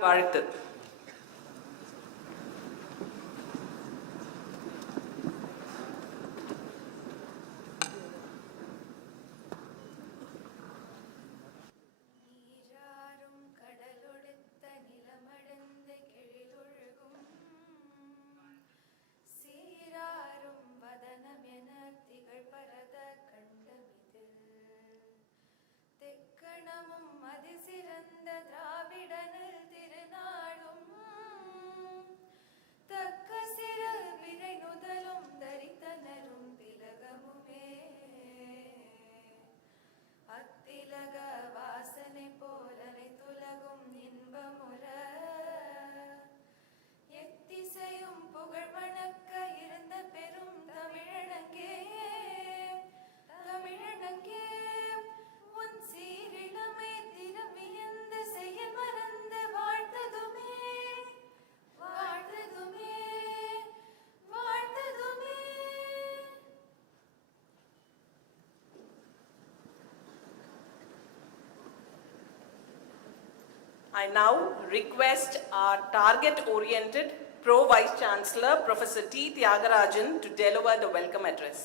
வாழ்த்து. I now request our target-oriented Pro-Vice Chancellor, Professor T. Thiagarajan, to deliver the welcome address.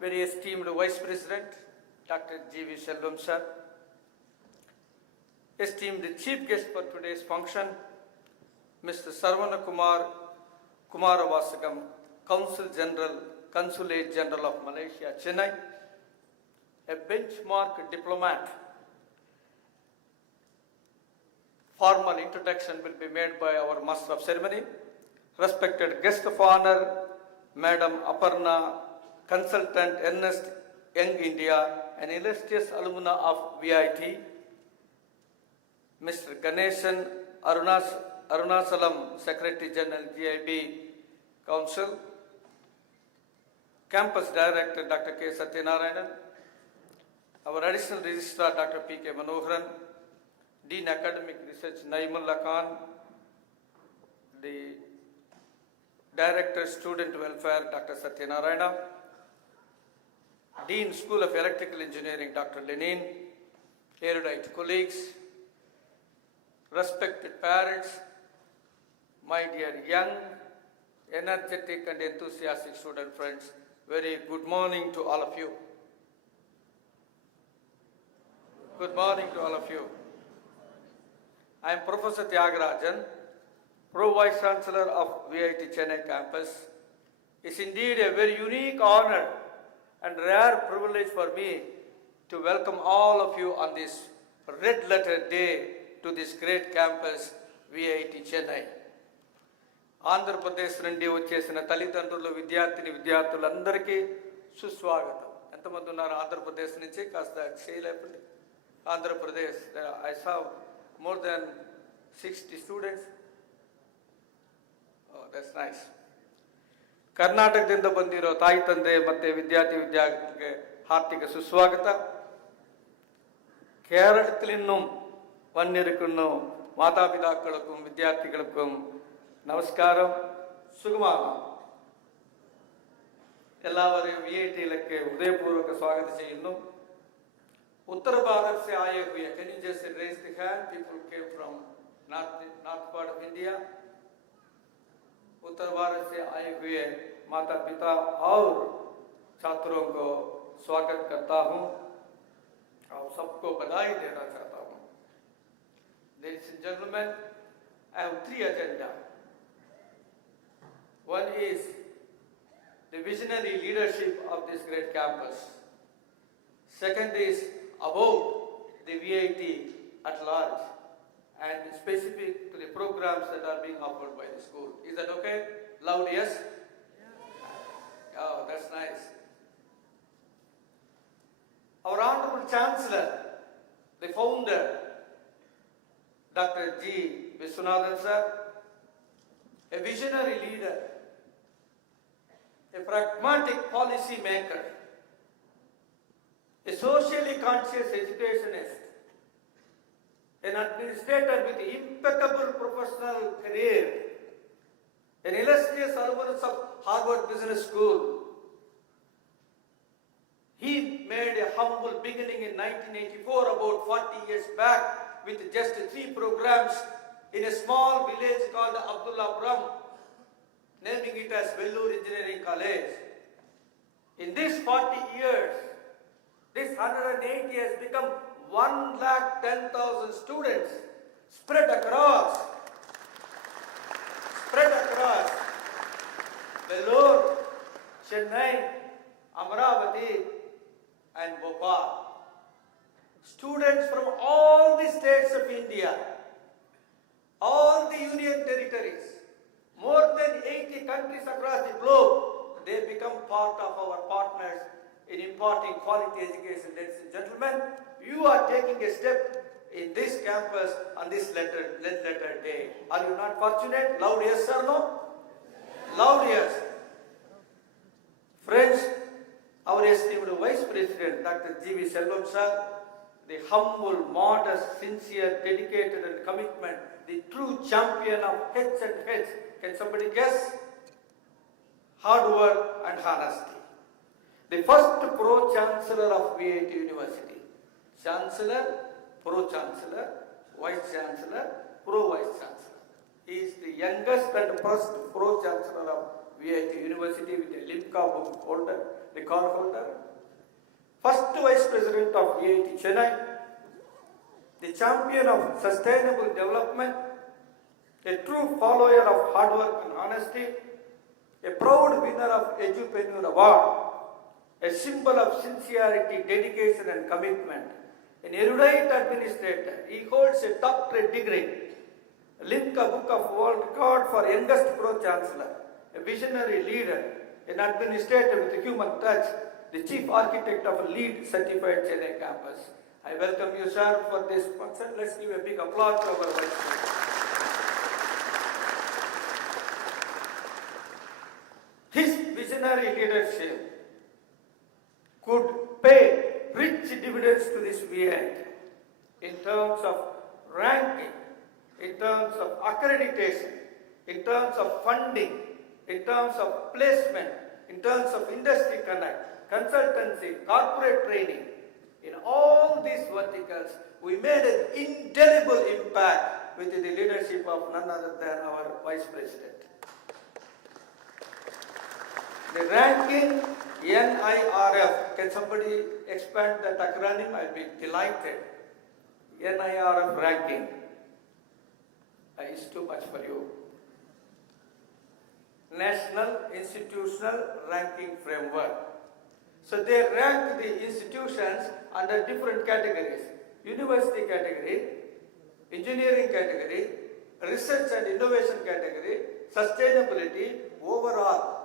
Very esteemed Vice President, Dr. G.V. Selvam sir, esteemed Chief Guest for today's function, Mr. Saravana Kumaravasagam, Consul General, Consulate General of Malaysia, Chennai, a benchmark diplomat. Formal introduction will be made by our Master of Ceremony, respected Guest of Honor, Madam Aparna, Consultant Ernst, Young India, an illustrious alumna of VIT, Mr. Ganeshan Arunasalam, Secretary General GIB Council, Campus Director Dr. K. Satyanarayanan, our Additional Registrar Dr. P. K. Manoharan, Dean Academic Research Naimullah Khan, the Director Student Welfare Dr. Satyanarayana, Dean School of Electrical Engineering Dr. Lenin, erudite colleagues, respected parents, my dear young, energetic and enthusiastic student friends, very good morning to all of you. Good morning to all of you. I am Professor Thiagarajan, Pro-Vice Chancellor of VIT Chennai campus. It's indeed a very unique honor and rare privilege for me to welcome all of you on this red letter day to this great campus, VIT Chennai. Andhra Pradesh నుండి వచ్చేసిన తల్లిదండ్రులు విద్యార్థులందరికీ సుస్వాగతం. ఎంతమంది ఉన్నారు ఆంధ్రప్రదేశ్ నుంచి? కాస్త చేయలేపండి. Andhra Pradesh, I saw more than 60 students. Oh, that's nice. ಕರ್ನಾಟಕದಿಂದ ಬಂದಿರೋ ತಾಯಿ ತಂದೆ ಮತ್ತೆ ವಿದ್ಯಾರ್ಥಿಗಳಿಗೆ ಹಾರ್ದಿಕ ಸುಸ್ವಾಗತ. കേരളത്തിൽ നിന്നും വന്നിരിക്കുന്ന മാതാപിതാക്കൾക്കും വിദ്യാർത്ഥികൾക്കും നമസ്കാരം. സുഖമാണോ? എല്ലാവരെയും VIT-യിലേക്ക് ഹൃദയപൂർവ്വക സ്വാഗതം ചെയ്യുന്നു. उत्तर भारत से आए हुए, can you just raise the hand? People came from north part of India. उत्तर भारत से आए हुए माता पिता और छात्रों को स्वागत करता हूं और सबको बधाई देना चाहता हूं. Ladies and gentlemen, I have 3 agendas. One is the visionary leadership of this great campus. Second is about the VIT at large and specific to the programs that are being offered by the school. Is that okay? Loud yes? Oh, that's nice. Our Honorable Chancellor, the founder, Dr. G. Viswanathan sir, a visionary leader, a pragmatic policy maker, a socially conscious educationist, an administrator with impeccable professional career, an illustrious alumnus of Harvard Business School. He made a humble beginning in 1984, about 40 years back, with just 3 programs in a small village called Abdullapuram, naming it as Vellore Engineering College. In these 40 years, this 180 has become 110,000 students spread across Vellore, Chennai, Amaravati, and Bhopal. Students from all the states of India, all the union territories, more than 80 countries across the globe, they become part of our partners in imparting quality education. Ladies and gentlemen, you are taking a step in this campus on this letter day. Are you not fortunate? Loud yes or no? Loud yes. Friends, our esteemed Vice President, Dr. G.V. Selvam sir, the humble, modest, sincere, dedicated and commitment, the true champion of heads and heads. Can somebody guess? Hard work and honesty. The first Pro-Chancellor of VIT University. Chancellor, Pro-Chancellor, Vice-Chancellor, Pro-Vice-Chancellor. He is the youngest and first Pro-Chancellor of VIT University with a Limca book holder, record holder. First Vice President of VIT Chennai, the champion of sustainable development, a true follower of hard work and honesty, a proud winner of Edupreneur Award, a symbol of sincerity, dedication and commitment, an erudite administrator. He holds a doctorate degree, a Limca Book of World Record for youngest Pro-Chancellor, a visionary leader, an administrator with a human touch, the chief architect of a LEED certified Chennai campus. I welcome you, sir, for this function. Let's give a big applause to our Vice President. His visionary leadership could pay rich dividends to this VIT in terms of ranking, in terms of accreditation, in terms of funding, in terms of placement, in terms of industry connect, consultancy, corporate training. In all these verticals, we made an indelible impact with the leadership of none other than our Vice President. The ranking NIRF, can somebody expand that acronym? I'll be delighted. NIRF ranking is too much for you. National Institutional Ranking Framework. So they rank the institutions under different categories. University category, engineering category, research and innovation category, sustainability, overall.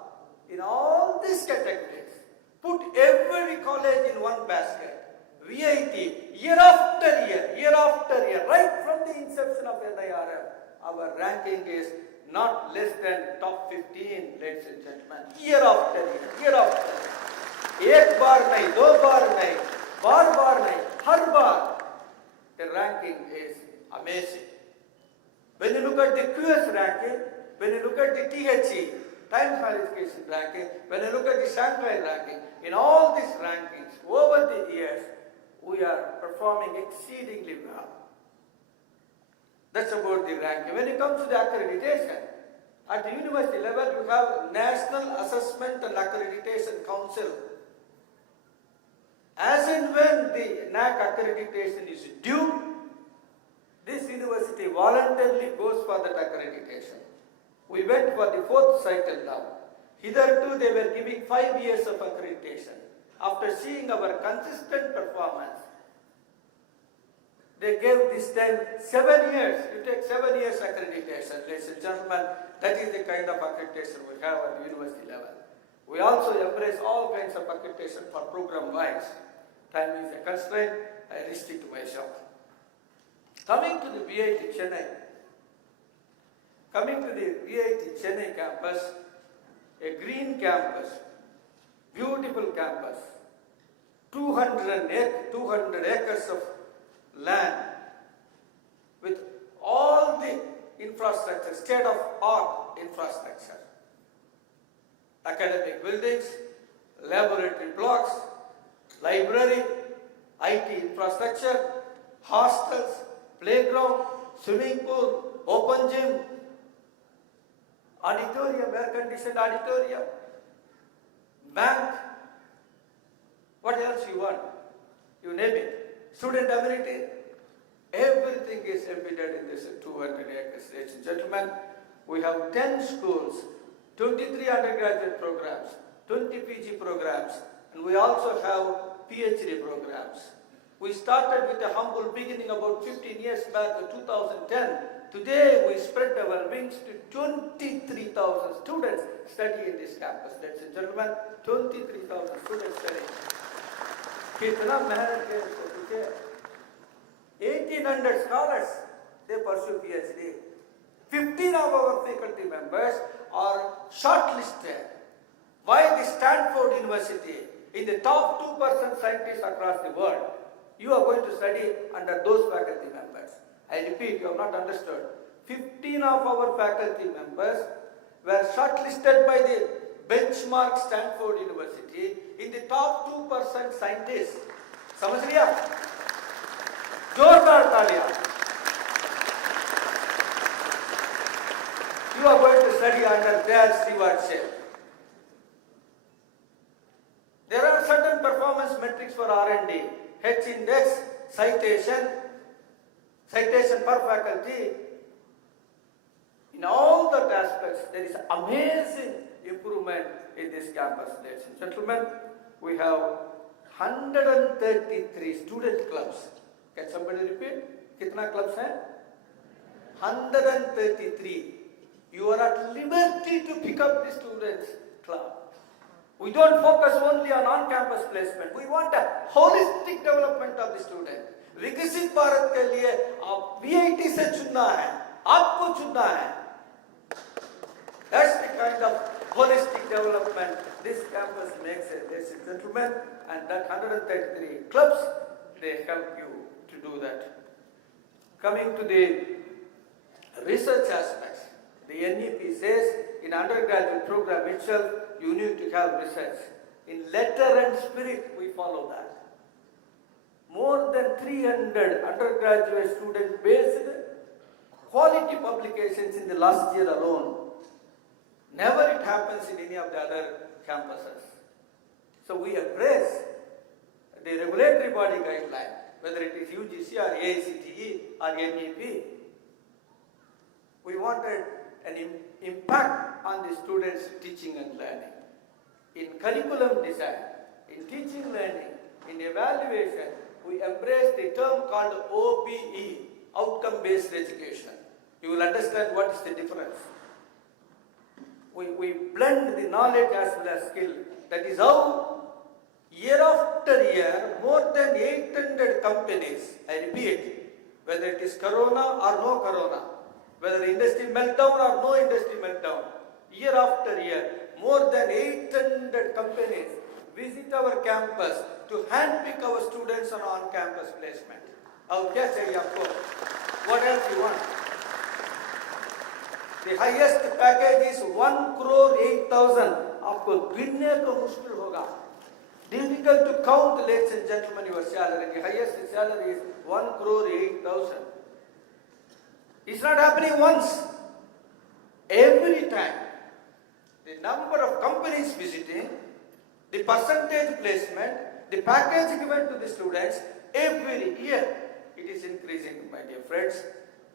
In all these categories, put every college in one basket. VIT, year after year, right from the inception of NIRF, our ranking is not less than top 15, ladies and gentlemen. Year after year. Ek bar nahi, do bar nahi, bar nahi, har bar. The ranking is amazing. When you look at the QS ranking, when you look at the THE, Times Higher Education ranking, when you look at the Shanghai ranking, in all these rankings, over the years, we are performing exceedingly well. That's about the ranking. When it comes to the accreditation, at the university level, you have National Assessment and Accreditation Council. As and when the NAC accreditation is due, this university voluntarily goes for that accreditation. We went for the 4th cycle now. Hitherto, they were giving 5 years of accreditation. After seeing our consistent performance, they gave this time 7 years. You take 7 years accreditation, ladies and gentlemen. That is the kind of accreditation we have at the university level. We also embrace all kinds of accreditation for program-wise. Time is a constraint. I restrict myself. Coming to the VIT Chennai. Coming to the VIT Chennai campus, a green campus, beautiful campus, 200 acres of land, infrastructure, state-of-art infrastructure. Academic buildings, laboratory blocks, library, IT infrastructure, hostels, playground, swimming pool, open gym, auditorium, air-conditioned auditorium, bank. What else you want? You name it. Student amenity. Everything is embedded in this 200 acres. Ladies and gentlemen, we have 10 schools, 23 undergraduate programs, 20 PG programs, and we also have PhD programs. We started with a humble beginning about 15 years back in 2010. Today we spread our wings to 23,000 students studying in this campus. Ladies and gentlemen, 23,000 students studying. कितना मेहनत है इसको पीछे 1800 scholars, they pursue PhD. 15 of our faculty members are shortlisted by the Stanford University in the top 2% scientists across the world. You are going to study under those faculty members. I repeat, you have not understood. 15 of our faculty members were shortlisted by the benchmark Stanford University in the top 2% scientists. समझ लिया? जोरदार तालियां. You are going to study under their stewardship. There are certain performance metrics for R&D. H index, citation per faculty. In all the aspects, there is amazing improvement in this campus, ladies and gentlemen. We have 133 student clubs. Can somebody repeat? Kitna clubs hai? 133. You are at liberty to pick up the students' club. We don't focus only on on-campus placement. We want a holistic development of the student. विकसित भारत के लिए आप VIT से चुनना है, आपको चुनना है. That's the kind of holistic development this campus makes it, ladies and gentlemen. And that 133 clubs, they help you to do that. Coming to the research aspects, the NEP says in undergraduate program itself, you need to have research. In letter and spirit, we follow that. More than 300 undergraduate student-based quality publications in the last year alone. Never it happens in any of the other campuses. So we embrace the regulatory body guideline, whether it is UGC or AICTE or NEP. We wanted an impact on the students' teaching and learning. In curriculum design, in teaching learning, in evaluation, we embrace the term called OBE, outcome-based education. You will understand what is the difference. We blend the knowledge as well as skill. That is how, year after year, more than 800 companies, I repeat, whether it is corona or no corona, whether industry meltdown or no industry meltdown, year after year, more than 800 companies visit our campus to handpick our students on on-campus placement. Aur kya chahiye aapko? What else you want? The highest package is 1,08,000. आपको गिनने को मुश्किल होगा. Difficult to count, ladies and gentlemen, your salary. The highest salary is 1,08,000. It's not happening once. Every time, the number of companies visiting, the percentage placement, the package given to the students, every year it is increasing, my dear friends.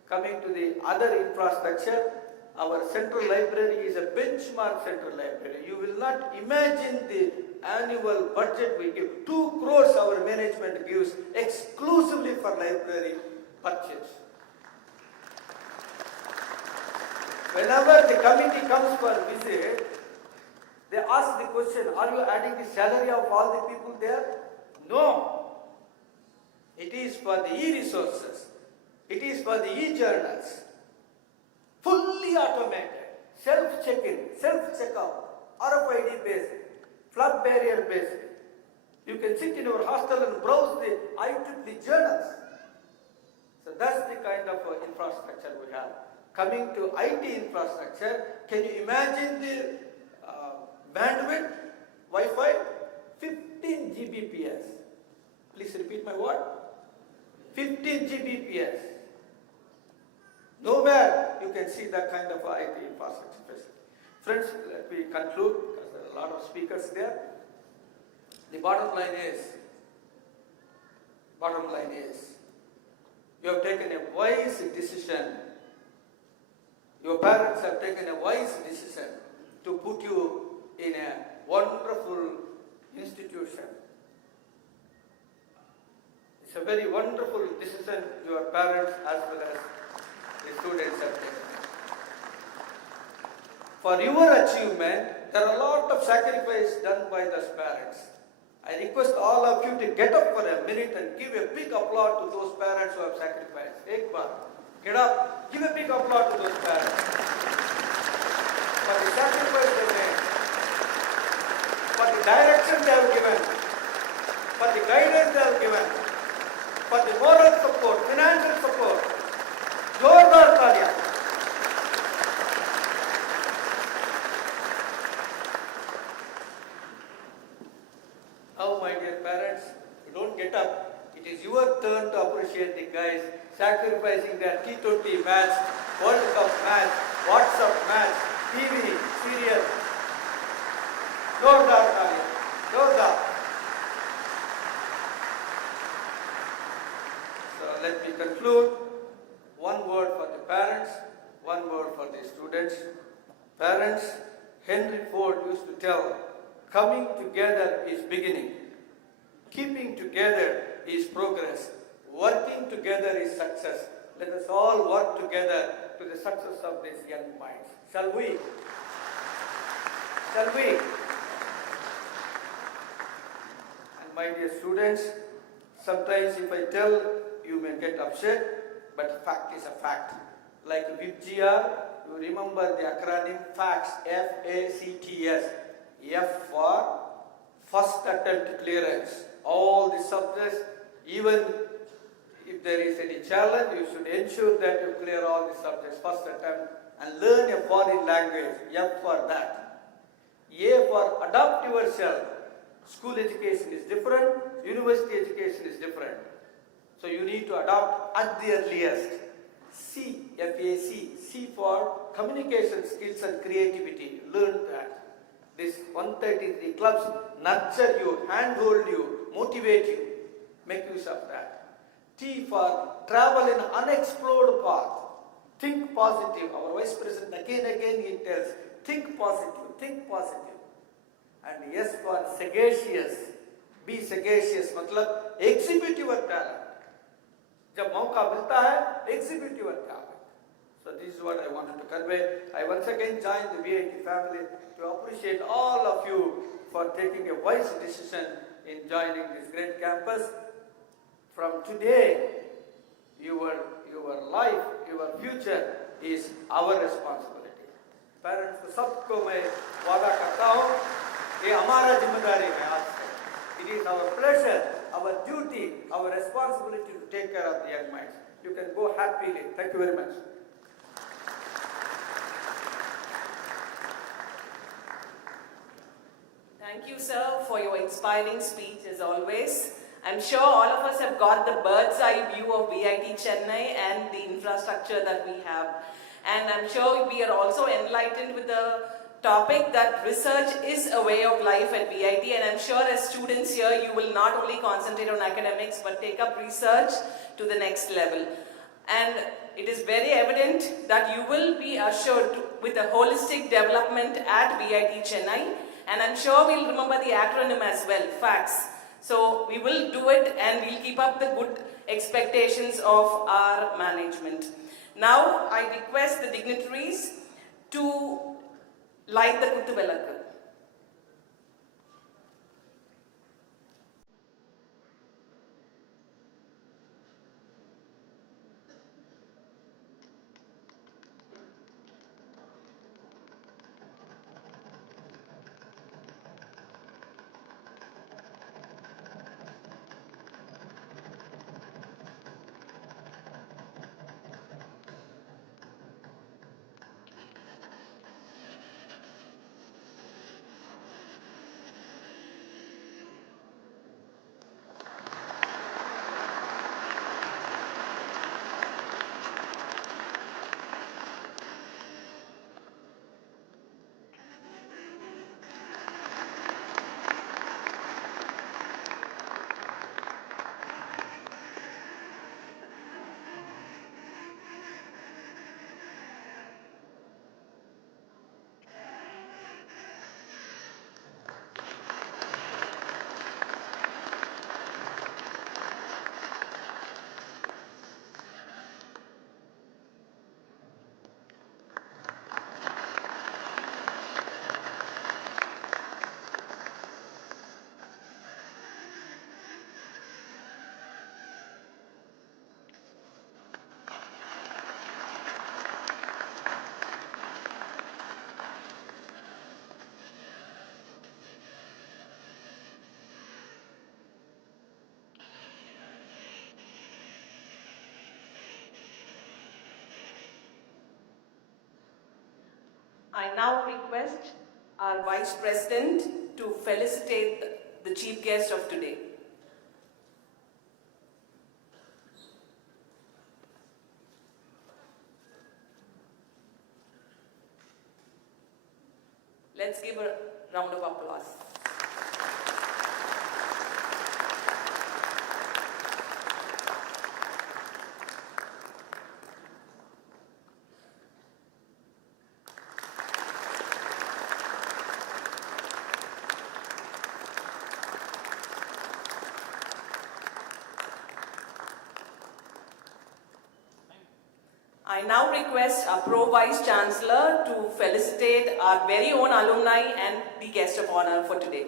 Coming to the other infrastructure, our central library is a benchmark central library. You will not imagine the annual budget we give. 2 crores our management gives exclusively for library purchase. Whenever the committee comes for visit, they ask the question, are you adding the salary of all the people there? No. It is for the e-resources. It is for the e-journals. Fully automated, self-check-in, self-checkout, RFID based, flood barrier based. You can sit in your hostel and browse the IEEE journals. So that's the kind of infrastructure we have. Coming to IT infrastructure, can you imagine the bandwidth, Wi-Fi? 15 Gbps. Please repeat my word. 15 Gbps. Nowhere you can see that kind of IT infrastructure facility. Friends, let me conclude because there are a lot of speakers there. The bottom line is, you have taken a wise decision. Your parents have taken a wise decision to put you in a wonderful institution. It's a very wonderful decision your parents as well as the students have taken. For your achievement, there are a lot of sacrifice done by those parents. I request all of you to get up for a minute and give a big applause to those parents who have sacrificed. Ek baar, get up, give a big applause to those parents. For the sacrifice they made, for the direction they have given, for the guidance they have given, for the moral support, financial support. Jordar taaliya. Now, my dear parents, you don't get up. It is your turn to appreciate the guys sacrificing their T20 match, World Cup match, WhatsApp match, TV, serial. Jordar taaliya. Jordar. So let me conclude. One word for the parents, one word for the students. Parents, Henry Ford used to tell, coming together is beginning. Keeping together is progress. Working together is success. Let us all work together to the success of these young minds. Shall we? Shall we? And my dear students, sometimes if I tell, you may get upset, but fact is a fact. Like VIPGR, you remember the acronym FACTS, F-A-C-T-S. F for first attempt clearance. All the subjects, even if there is any challenge, you should ensure that you clear all the subjects first attempt and learn a foreign language. F for that. A for adapt yourself. School education is different, university education is different. So you need to adopt at the earliest. C, F-A-C, C for communication skills and creativity. Learn that. These 133 clubs nurture you, handhold you, motivate you. Make use of that. T for travel in unexplored path. Think positive. Our Vice President again he tells, think positive, think positive. And S for sagacious. Be sagacious. Matlab, exhibit your talent. जब मौका मिलता है, exhibit your talent. So this is what I wanted to convey. I once again join the VIT family to appreciate all of you for taking a wise decision in joining this great campus. From today, your life, your future is our responsibility. Parents को सबको मैं वादा करता हूँ कि हमारा जिम्मेदारी है आज से. It is our pleasure, our duty, our responsibility to take care of the young minds. You can go happily. Thank you very much. Thank you, sir, for your inspiring speech as always. I'm sure all of us have got the bird's eye view of VIT Chennai and the infrastructure that we have. And I'm sure we are also enlightened with the topic that research is a way of life at VIT, and I'm sure as students here you will not only concentrate on academics but take up research to the next level. And it is very evident that you will be assured with a holistic development at VIT Chennai, and I'm sure we'll remember the acronym as well, FACTS. So we will do it and we'll keep up the good expectations of our management. Now I request the dignitaries to light the Kuttu Velakku. I now request our Vice President to felicitate the chief guest of today. Let's give a round of applause. I now request our Pro Vice Chancellor to felicitate our very own alumni and the guest of honor for today.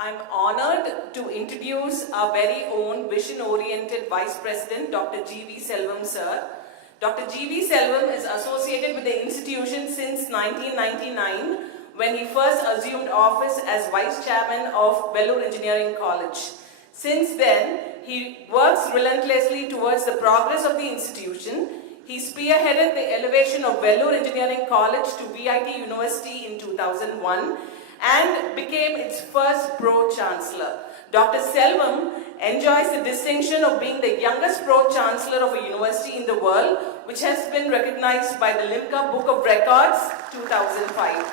I'm honored to introduce our very own vision-oriented Vice President, Dr. G.V. Selvam, sir. Dr. G.V. Selvam is associated with the institution since 1999 when he first assumed office as Vice Chairman of Vellore Engineering College. Since then, he works relentlessly towards the progress of the institution. He spearheaded the elevation of Vellore Engineering College to VIT University in 2001 and became its first Pro-Chancellor. Dr. Selvam enjoys the distinction of being the youngest Pro-Chancellor of a university in the world, which has been recognized by the Limca Book of Records 2005.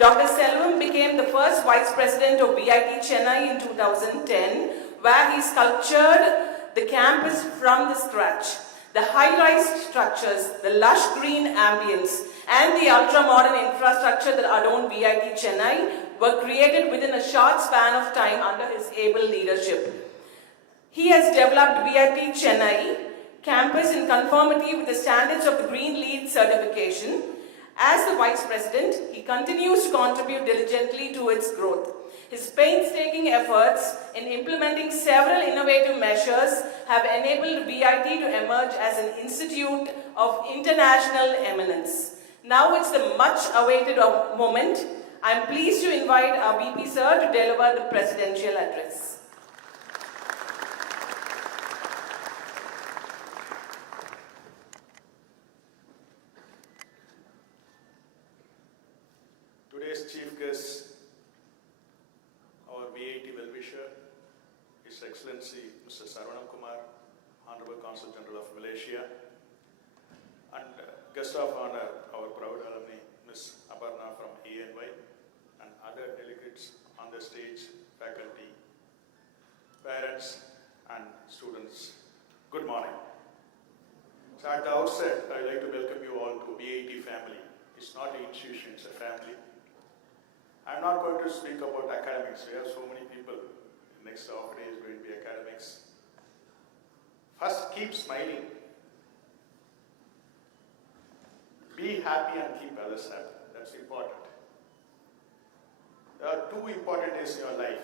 Dr. Selvam became the first Vice President of VIT Chennai in 2010, where he sculptured the campus from the scratch. The high-rise structures, the lush green ambience, and the ultra-modern infrastructure that adorn VIT Chennai were created within a short span of time under his able leadership. He has developed VIT Chennai campus in conformity with the standards of the Green LEED certification. As the Vice President, he continues to contribute diligently to its growth. His painstaking efforts in implementing several innovative measures have enabled VIT to emerge as an institute of international eminence. Now it's the much-awaited moment. I am pleased to invite our VP sir to deliver the presidential address. Today's chief guest, our VIT well-wisher, His Excellency Mr. Saravana Kumar, Honorable Consul General of Malaysia, and guest of honor, our proud alumni, Ms. Aparna from ENY, and other delegates on the stage, faculty, parents, and students. Good morning. So at the outset, I'd like to welcome you all to VIT family. It's not an institution, it's a family. I'm not going to speak about academics. We have so many people. The next half day is going to be academics. First, keep smiling. Be happy and keep others happy. That's important. There are two important days in your life.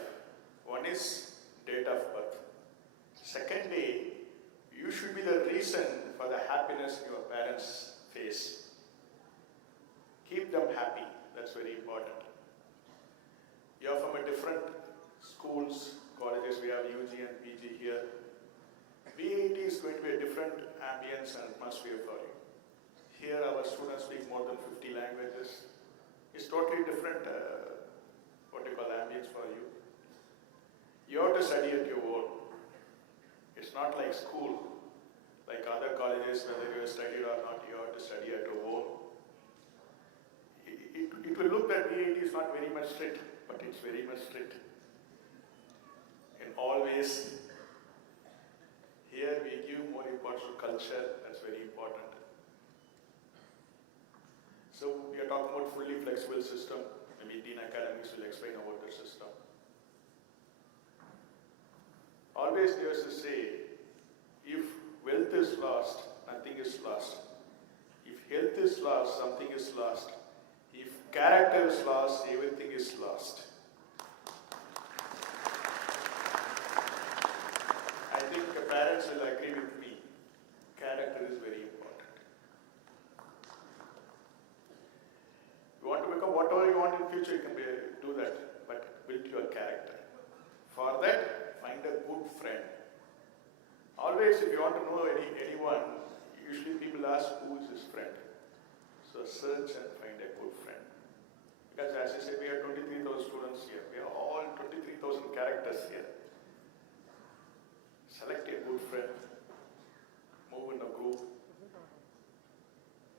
One is date of birth. Second day, you should be the reason for the happiness your parents face. Keep them happy. That's very important. You are from a different schools, colleges. We have UG and PG here. VIT is going to be a different ambience and atmosphere for you. Here our students speak more than 50 languages. It's totally different, ambience for you. You have to study at your own. It's not like school, like other colleges, whether you have studied or not, you have to study at your own. It will look that VIT is not very much strict, but it's very much strict. In all ways, here we give more importance to culture, that's very important. So we are talking about fully flexible system. Maybe Dean Academics will explain about the system. Always they used to say, if wealth is lost, nothing is lost. If health is lost, something is lost. If character is lost, everything is lost. I think the parents will agree with me. Character is very important. You want to become whatever you want in future, you can do that, but build your character. For that, find a good friend. Always, if you want to know anyone, usually people ask who is his friend. So search and find a good friend. Because as I said, we have 23,000 students here. We have all 23,000 characters here. Select a good friend. Move in a group.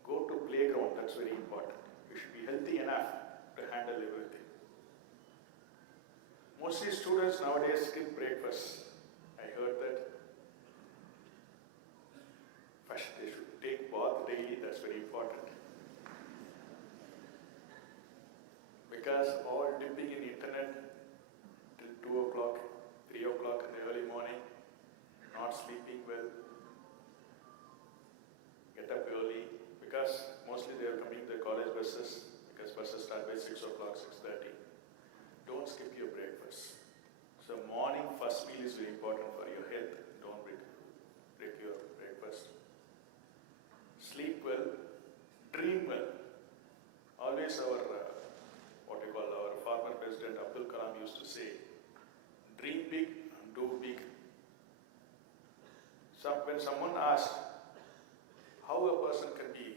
Go to playground, that's very important. You should be healthy enough to handle everything. Mostly students nowadays skip breakfast. I heard that. First, they should take bath daily, that's very important. Because all dipping in internet till 2 o'clock, 3 o'clock in the early morning, not sleeping well, get up early, because mostly they are coming to the college buses, because buses start by 6 o'clock, 6:30. Don't skip your breakfast. So morning first meal is very important for your health. Don't break your breakfast. Sleep well, dream well. Always our former president Abdul Kalam used to say, dream big and do big. When someone asked how a person can be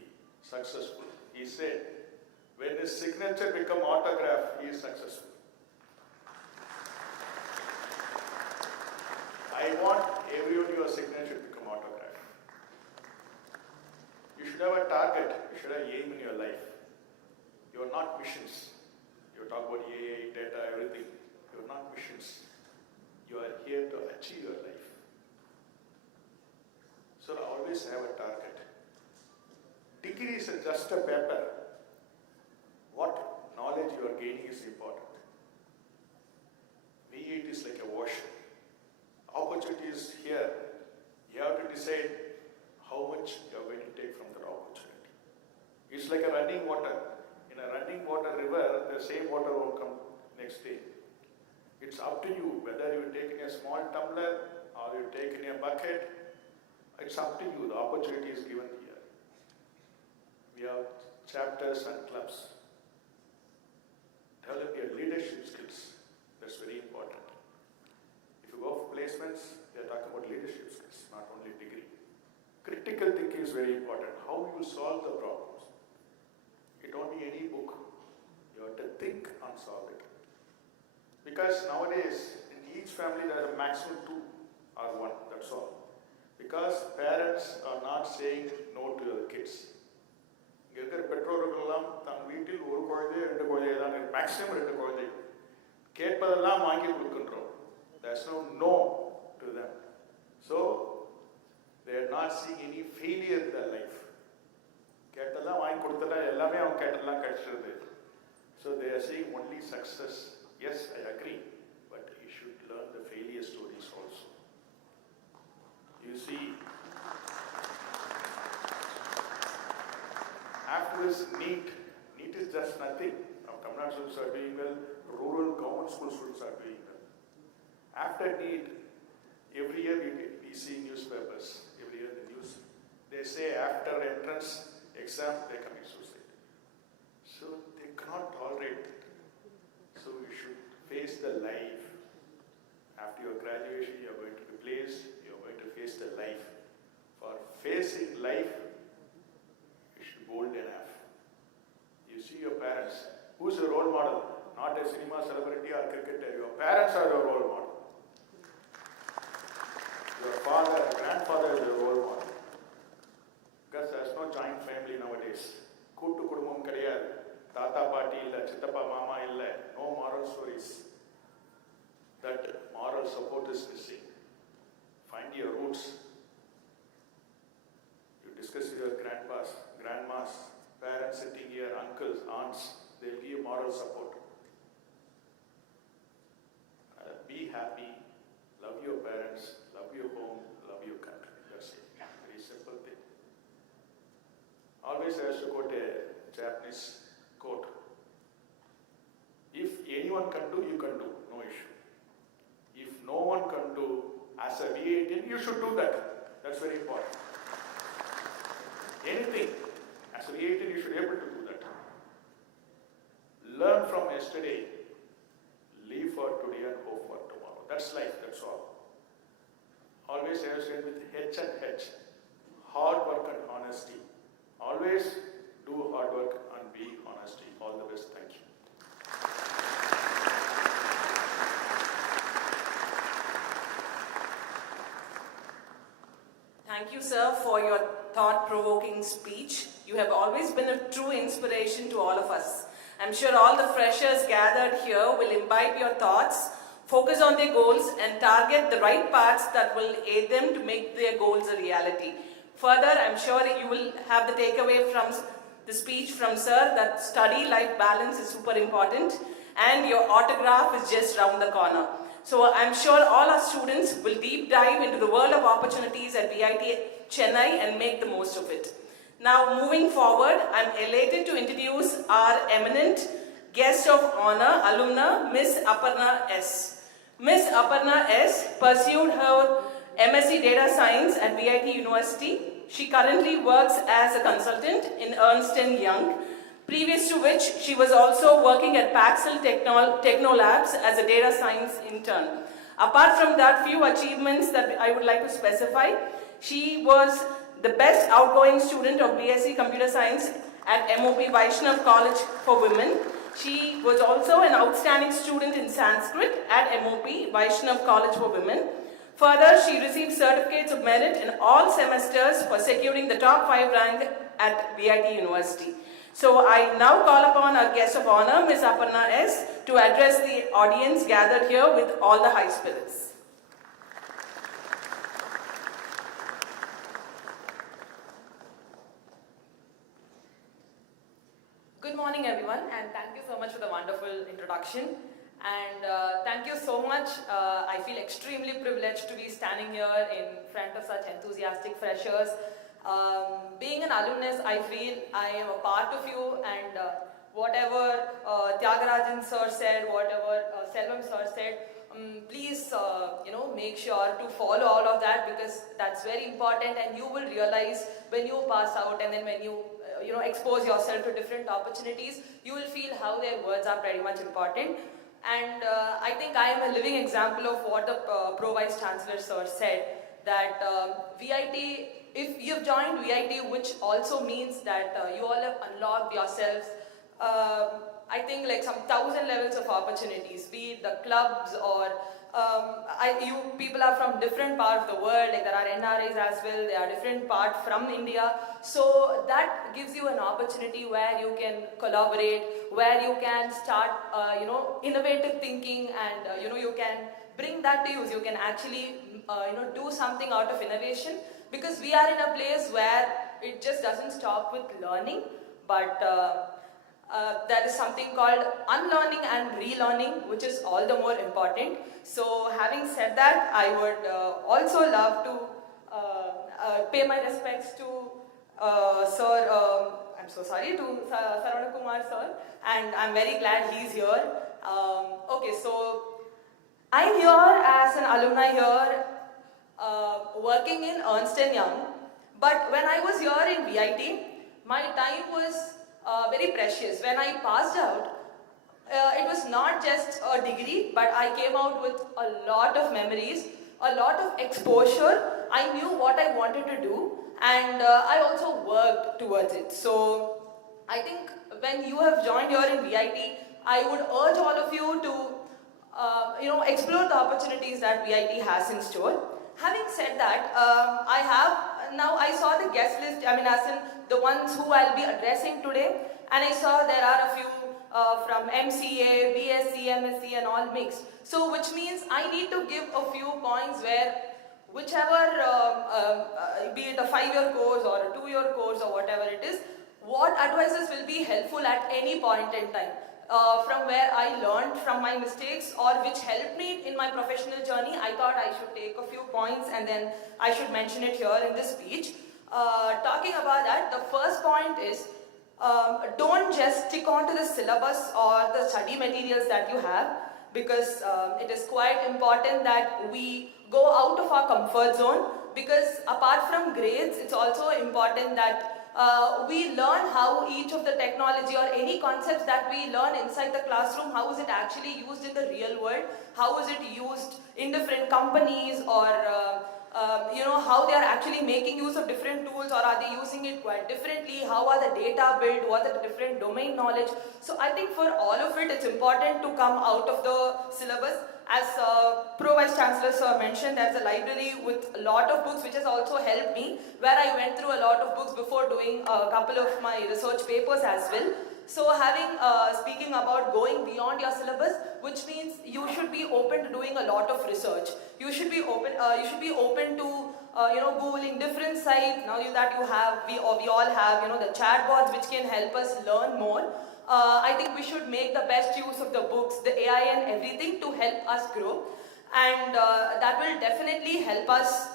successful, he said, when his signature become autograph, he is successful. I want everyone your signature to become autograph. You should have a target, you should have aim in your life. You are not missions. You talk about AI, data, everything. You are not missions. You are here to achieve your life. So always have a target. Degree is just a paper. What knowledge you are gaining is important. V8 is like a ocean. Opportunity is here. You have to decide how much you are going to take from that opportunity. It's like a running water. In a running water river, the same water won't come next day. It's up to you whether you take in a small tumbler or you take in a bucket. It's up to you. The opportunity is given here. We have chapters and clubs. Develop your leadership skills. That's very important. If you go for placements, they are talking about leadership skills, not only degree. Critical thinking is very important. How you solve the problems. It don't be any book. You have to think and solve it. Because nowadays, in each family there is a maximum 2 or 1, that's all. Because parents are not saying no to their kids. இங்க இருக்கிற பெற்றோர்களெல்லாம் தன் வீட்டில் ஒரு குழந்தை 2 குழந்தை தான், maximum 2 குழந்தை. கேட்பதெல்லாம் வாங்கி கொடுக்கின்றோம். There's no to them. So, they are not seeing any failure in their life. கேட்டெல்லாம் வாங்கி கொடுத்தா எல்லாமே அவங்க கேட்டெல்லாம் கிடைச்சிருது. So they are seeing only success. Yes, I agree, but you should learn the failure stories also. You see, after this NEET is just nothing. Now Tamil Nadu students are doing well, rural government school students are doing well. After NEET, every year we see newspapers, every year the news. They say after entrance exam, they commit suicide. So they cannot tolerate it. So you should face the life. After your graduation, you are going to be placed, you are going to face the life. For facing life, you should be bold enough. You see your parents. Who is your role model? Not a cinema celebrity or cricketer. Your parents are your role model. Your father, grandfather is your role model. Because there is no joint family nowadays. Kuttu kudumam kadiyadu. Tata paati illa, chittappa mama illa. No moral stories. That moral support is missing. Find your roots. You discuss with your grandpas, grandmas, parents sitting here, uncles, aunts. They will give moral support. Be happy. Love your parents. Love your home. Love your country. That's it. always I used to quote a Japanese quote. If anyone can do, you can do, no issue. If no one can do, as a V18, you should do that. That's very important. Anything, as a V18, you should be able to do that. Learn from yesterday, live for today and hope for tomorrow. That's life, that's all. Always I have said with H and H, hard work and honesty. Always do hard work and be honesty. All the best. Thank you. Thank you, sir, for your thought-provoking speech. You have always been a true inspiration to all of us. I'm sure all the freshers gathered here will imbibe your thoughts, focus on their goals, and target the right paths that will aid them to make their goals a reality. Further, I'm sure that you will have the takeaway from the speech from sir that study-life balance is super important and your autograph is just round the corner. So I'm sure all our students will deep dive into the world of opportunities at VIT Chennai and make the most of it. Now moving forward, I'm elated to introduce our eminent guest of honor, alumna, Miss Aparna S. Miss Aparna S. pursued her MSc Data Science at VIT University. She currently works as a consultant in Ernst & Young, previous to which she was also working at Paxil Techno Labs as a data science intern. Apart from that, few achievements that I would like to specify. She was the best outgoing student of BSc Computer Science at MOP Vaishnav College for Women. She was also an outstanding student in Sanskrit at MOP Vaishnav College for Women. Further, she received certificates of merit in all semesters for securing the top 5 rank at VIT University. So I now call upon our guest of honor, Ms. Aparna S, to address the audience gathered here with all the high spirits. Good morning, everyone, and thank you so much for the wonderful introduction. And thank you so much. I feel extremely privileged to be standing here in front of such enthusiastic freshers. Being an alumnus, I feel I am a part of you, and whatever Tyagarajan sir said, whatever Selvam sir said, please make sure to follow all of that, because that's very important, and you will realize when you pass out and then when you expose yourself to different opportunities, you will feel how their words are pretty much important. And I think I am a living example of what the Pro Vice Chancellor sir said, that VIT, if you've joined VIT, which also means that you all have unlocked yourselves, I think like some 1,000 levels of opportunities, be it the clubs or you people are from different parts of the world, like there are NRIs as well, there are different parts from India. So that gives you an opportunity where you can collaborate, where you can start, innovative thinking, and you can bring that to use. You can actually, do something out of innovation, because we are in a place where it just doesn't stop with learning, but there is something called unlearning and relearning, which is all the more important. So having said that, I would also love to pay my respects to Sir, I'm so sorry, to Saravana Kumar sir, and I'm very glad he's here. Okay, so I'm here as an alumni here, working in Ernst & Young, but when I was here in VIT, my time was very precious. When I passed out, it was not just a degree, but I came out with a lot of memories, a lot of exposure. I knew what I wanted to do, and I also worked towards it. So I think when you have joined here in VIT, I would urge all of you to explore the opportunities that VIT has in store. Having said that, I saw the guest list, as in the ones who I'll be addressing today, and I saw there are a few from MCA, BSc, MSc and all mixed. So which means I need to give a few points where whichever, be it a 5-year course or a 2-year course or whatever it is, what advices will be helpful at any point in time. From where I learned from my mistakes or which helped me in my professional journey, I thought I should take a few points and then I should mention it here in this speech. Talking about that, the first point is don't just stick on to the syllabus or the study materials that you have, because it is quite important that we go out of our comfort zone, because apart from grades, it's also important that we learn how each of the technology or any concepts that we learn inside the classroom, how is it actually used in the real world, how is it used in different companies, or how they are actually making use of different tools, or are they using it quite differently, how are the data built, what are the different domain knowledge. So I think for all of it, it's important to come out of the syllabus. As Pro Vice Chancellor Sir mentioned, there's a library with a lot of books, which has also helped me, where I went through a lot of books before doing a couple of my research papers as well. So speaking about going beyond your syllabus, which means you should be open to doing a lot of research. You should be open to Googling different sites. Now that you have, we all have, the chatbots which can help us learn more. I think we should make the best use of the books, the AI and everything to help us grow. And that will definitely help us,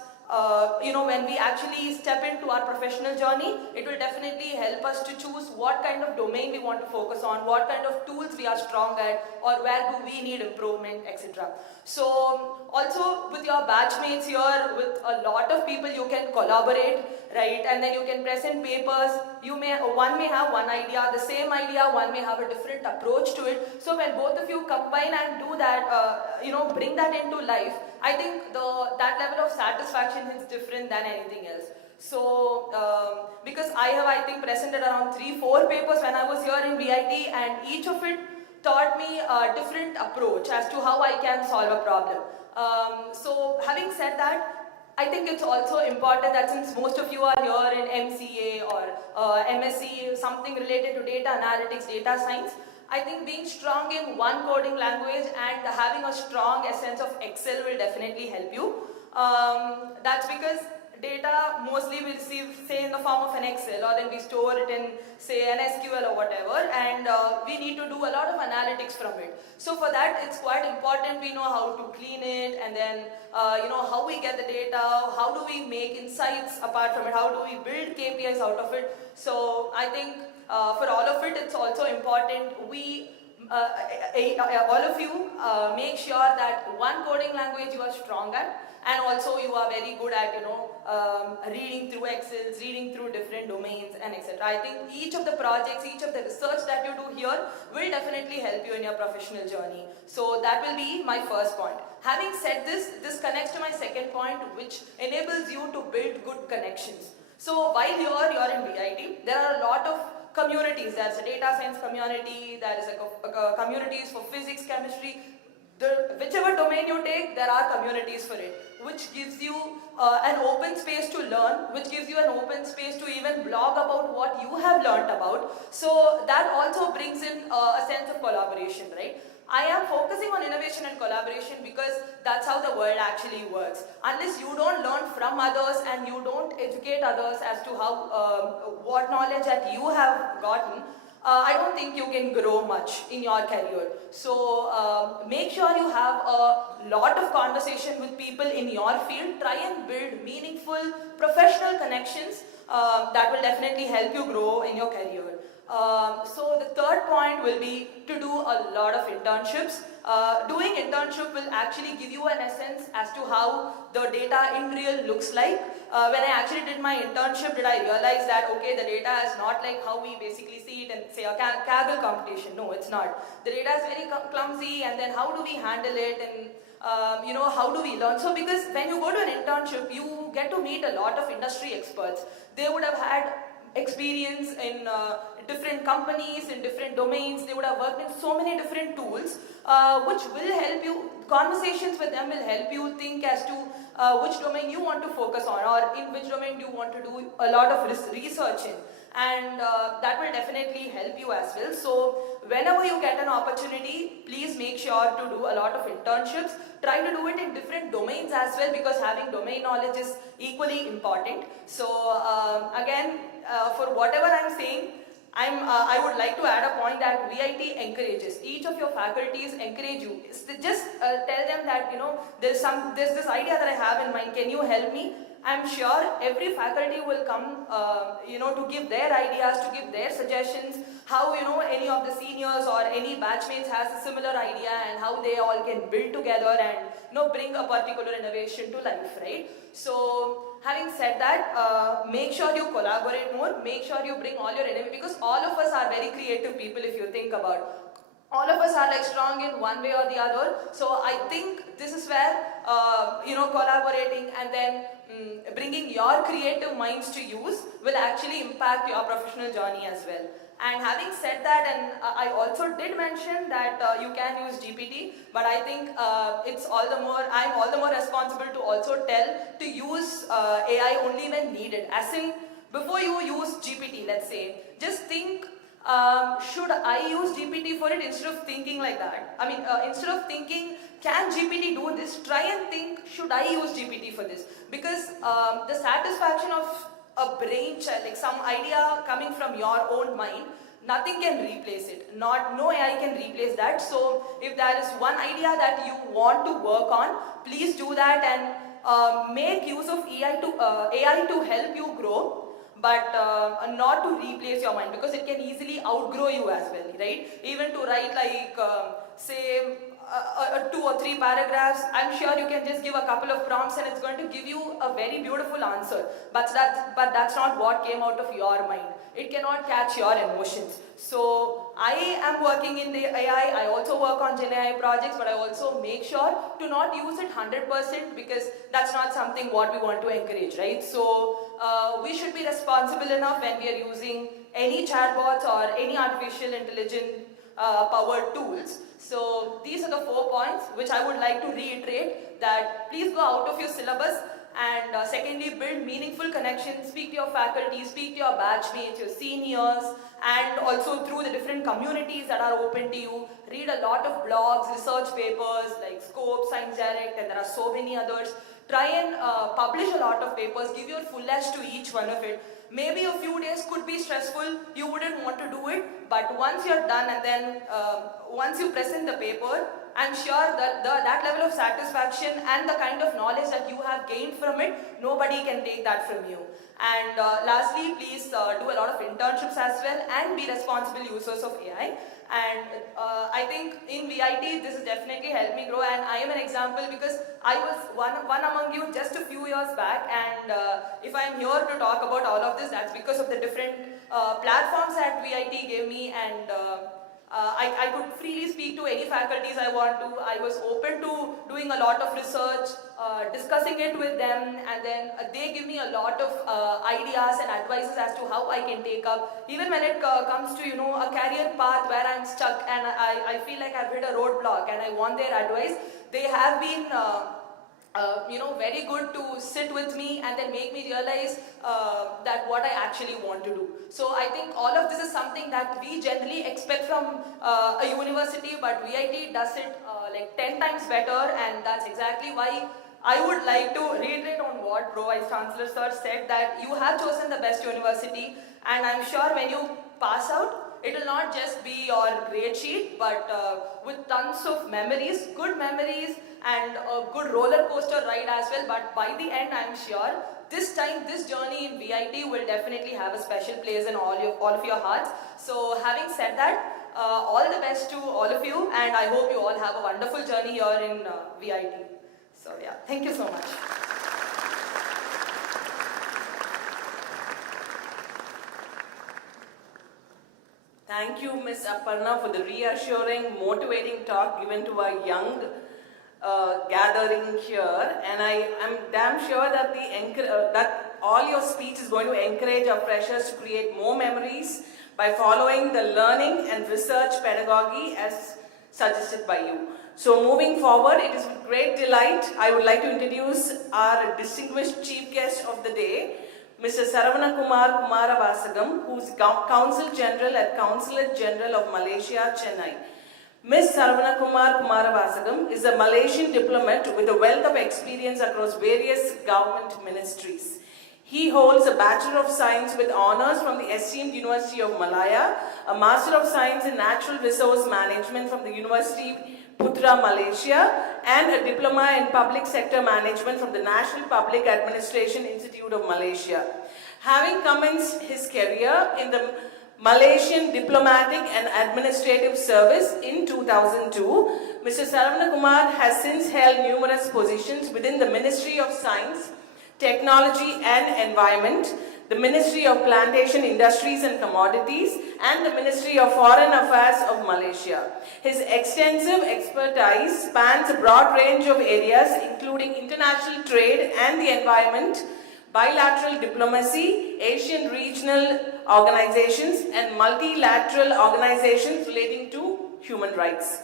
when we actually step into our professional journey, it will definitely help us to choose what kind of domain we want to focus on, what kind of tools we are strong at, or where do we need improvement, etc. So also with your batchmates here, with a lot of people you can collaborate, right? And then you can present papers. One may have one idea, the same idea, one may have a different approach to it. So when both of you combine and do that, bring that into life, I think that level of satisfaction is different than anything else. So, because I think, presented around 3-4 papers when I was here in VIT, and each of it taught me a different approach as to how I can solve a problem. So, having said that, I think it's also important that since most of you are here in MCA or MSc, something related to data analytics, data science, I think being strong in one coding language and having a strong essence of Excel will definitely help you. That's because data mostly we receive, say, in the form of an Excel, or then we store it in, say, an SQL or whatever, and we need to do a lot of analytics from it. So for that, it's quite important we know how to clean it, and then how we get the data, how do we make insights apart from it, how do we build KPIs out of it. So I think for all of it, it's also important all of you make sure that one coding language you are strong at, and also you are very good at reading through Excels, reading through different domains, and etc. I think each of the projects, each of the research that you do here will definitely help you in your professional journey. So that will be my first point. Having said this connects to my second point, which enables you to build good connections. So while you're in VIT, there are a lot of communities. There's a data science community, there is a communities for physics, chemistry. Whichever domain you take, there are communities for it, which gives you an open space to learn, which gives you an open space to even blog about what you have learned about. So that also brings in a sense of collaboration, right? I am focusing on innovation and collaboration because that's how the world actually works. Unless you don't learn from others and you don't educate others as to how what knowledge that you have gotten, I don't think you can grow much in your career. So make sure you have a lot of conversation with people in your field. Try and build meaningful professional connections that will definitely help you grow in your career. So the third point will be to do a lot of internships. Doing internship will actually give you an essence as to how the data in real looks like. When I actually did my internship, did I realize that, okay, the data is not like how we basically see it in, say, a Kaggle competition. No, it's not. The data is very clumsy, and then how do we handle it, and how do we learn? So because when you go to an internship, you get to meet a lot of industry experts. They would have had experience in different companies, in different domains. They would have worked in so many different tools, which will help you. Conversations with them will help you think as to which domain you want to focus on, or in which domain you want to do a lot of research in. And that will definitely help you as well. So whenever you get an opportunity, please make sure to do a lot of internships. Try to do it in different domains as well, because having domain knowledge is equally important. So again, for whatever I'm saying, I would like to add a point that VIT encourages. Each of your faculties encourage you. Just tell them that, there's this idea that I have in mind. Can you help me? I'm sure every faculty will come, to give their ideas, to give their suggestions, how, any of the seniors or any batchmates has a similar idea and how they all can build together and, bring a particular innovation to life, right? So, having said that, make sure you collaborate more, make sure you bring all your enemy, because all of us are very creative people if you think about. All of us are like strong in one way or the other. So I think this is where, collaborating and then bringing your creative minds to use will actually impact your professional journey as well. And having said that, and I also did mention that you can use GPT, but I think I'm all the more responsible to also tell to use AI only when needed. As in, before you use GPT, let's say, just think, should I use GPT for it instead of thinking like that? I mean, instead of thinking, can GPT do this? Try and think, should I use GPT for this? Because the satisfaction of a brainchild, like some idea coming from your own mind, nothing can replace it. No AI can replace that. So if there is one idea that you want to work on, please do that and make use of AI to help you grow, but not to replace your mind, because it can easily outgrow you as well, right? Even to write like, say, 2 or 3 paragraphs, I'm sure you can just give a couple of prompts and it's going to give you a very beautiful answer. But that's not what came out of your mind. It cannot catch your emotions. So I am working in the AI. I also work on Gen AI projects, but I also make sure to not use it 100%, because that's not something what we want to encourage, right? So we should be responsible enough when we are using any chatbots or any artificial intelligence powered tools. So these are the 4 points which I would like to reiterate, that please go out of your syllabus, and secondly, build meaningful connections, speak to your faculty, speak to your batchmates, your seniors, and also through the different communities that are open to you. Read a lot of blogs, research papers like Scope, Science Direct, and there are so many others. Try and publish a lot of papers, give your fullest to each one of it. Maybe a few days could be stressful, you wouldn't want to do it, but once you're done and then once you present the paper, I'm sure that that level of satisfaction and the kind of knowledge that you have gained from it, nobody can take that from you. And lastly, please do a lot of internships as well and be responsible users of AI. And I think in VIT, this has definitely helped me grow, and I am an example because I was one among you just a few years back, and if I'm here to talk about all of this, that's because of the different platforms that VIT gave me, and I could freely speak to any faculties I want to. I was open to doing a lot of research, discussing it with them, and then they give me a lot of ideas and advices as to how I can take up. Even when it comes to, a career path where I'm stuck and I feel like I've hit a roadblock and I want their advice, they have been very good to sit with me and then make me realize that what I actually want to do. So I think all of this is something that we generally expect from a university, but VIT does it like 10 times better, and that's exactly why I would like to reiterate on what Pro Vice Chancellor Sir said, that you have chosen the best university, and I'm sure when you pass out, it will not just be your grade sheet, but with tons of memories, good memories, and a good roller coaster ride as well. But by the end, I'm sure this journey in VIT will definitely have a special place in all of your hearts. So having said that, all the best to all of you, and I hope you all have a wonderful journey here in VIT. So yeah, thank you so much. Thank you, Ms. Aparna, for the reassuring, motivating talk given to our young gathering here. And I am damn sure that that all your speech is going to encourage our freshers to create more memories by following the learning and research pedagogy as suggested by you. So moving forward, it is with great delight I would like to introduce our distinguished chief guest of the day, Mr. Saravana Kumaravasagam, who is Consul General at Consulate General of Malaysia, Chennai. Ms. Saravana Kumaravasagam is a Malaysian diplomat with a wealth of experience across various government ministries. He holds a Bachelor of Science with honors from the esteemed University of Malaya, a Master of Science in Natural Resource Management from the University Putra, Malaysia, and a diploma in public sector management from the National Public Administration Institute of Malaysia. Having commenced his career in the Malaysian Diplomatic and Administrative Service in 2002, Mr. Saravana Kumar has since held numerous positions within the Ministry of Science, Technology and Environment, the Ministry of Plantation Industries and Commodities, and the Ministry of Foreign Affairs of Malaysia. His extensive expertise spans a broad range of areas including international trade and the environment, bilateral diplomacy, Asian regional organizations, and multilateral organizations relating to human rights.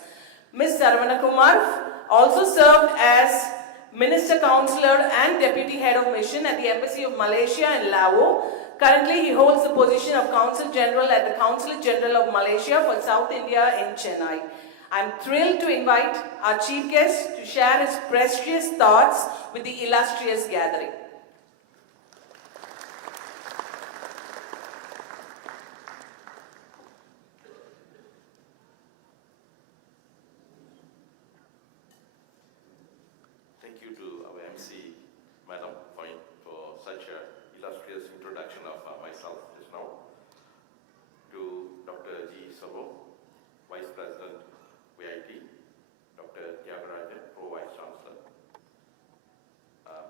Ms. Saravana Kumar also served as Minister Counselor and Deputy Head of Mission at the Embassy of Malaysia in Lahore. Currently, he holds the position of Consul General at the Consulate General of Malaysia for South India in Chennai. I am thrilled to invite our chief guest to share his precious thoughts with the illustrious gathering. Thank you to our MC, Madam, for such an illustrious introduction of myself just now. To Dr. G. Sabo, Vice President, VIT, Dr. Tyagarajan, Pro Vice Chancellor,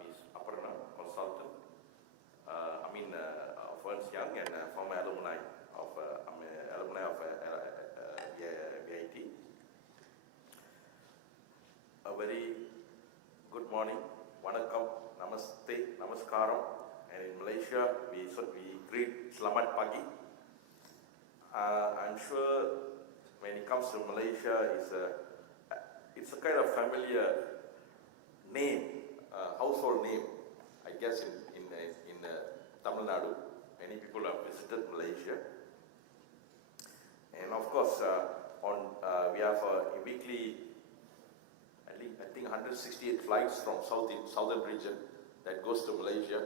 Ms. Aparna, Consultant, of Ernst and former alumni of VIT. A very good morning, Vanakkam, Namaste, Namaskaram, and in Malaysia we greet Selamat Pagi. I'm sure when it comes to Malaysia, it's a kind of familiar name, household name, I guess in Tamil Nadu. Many people have visited Malaysia, and of course, we have a weekly. I think 168 flights from southern region that goes to Malaysia.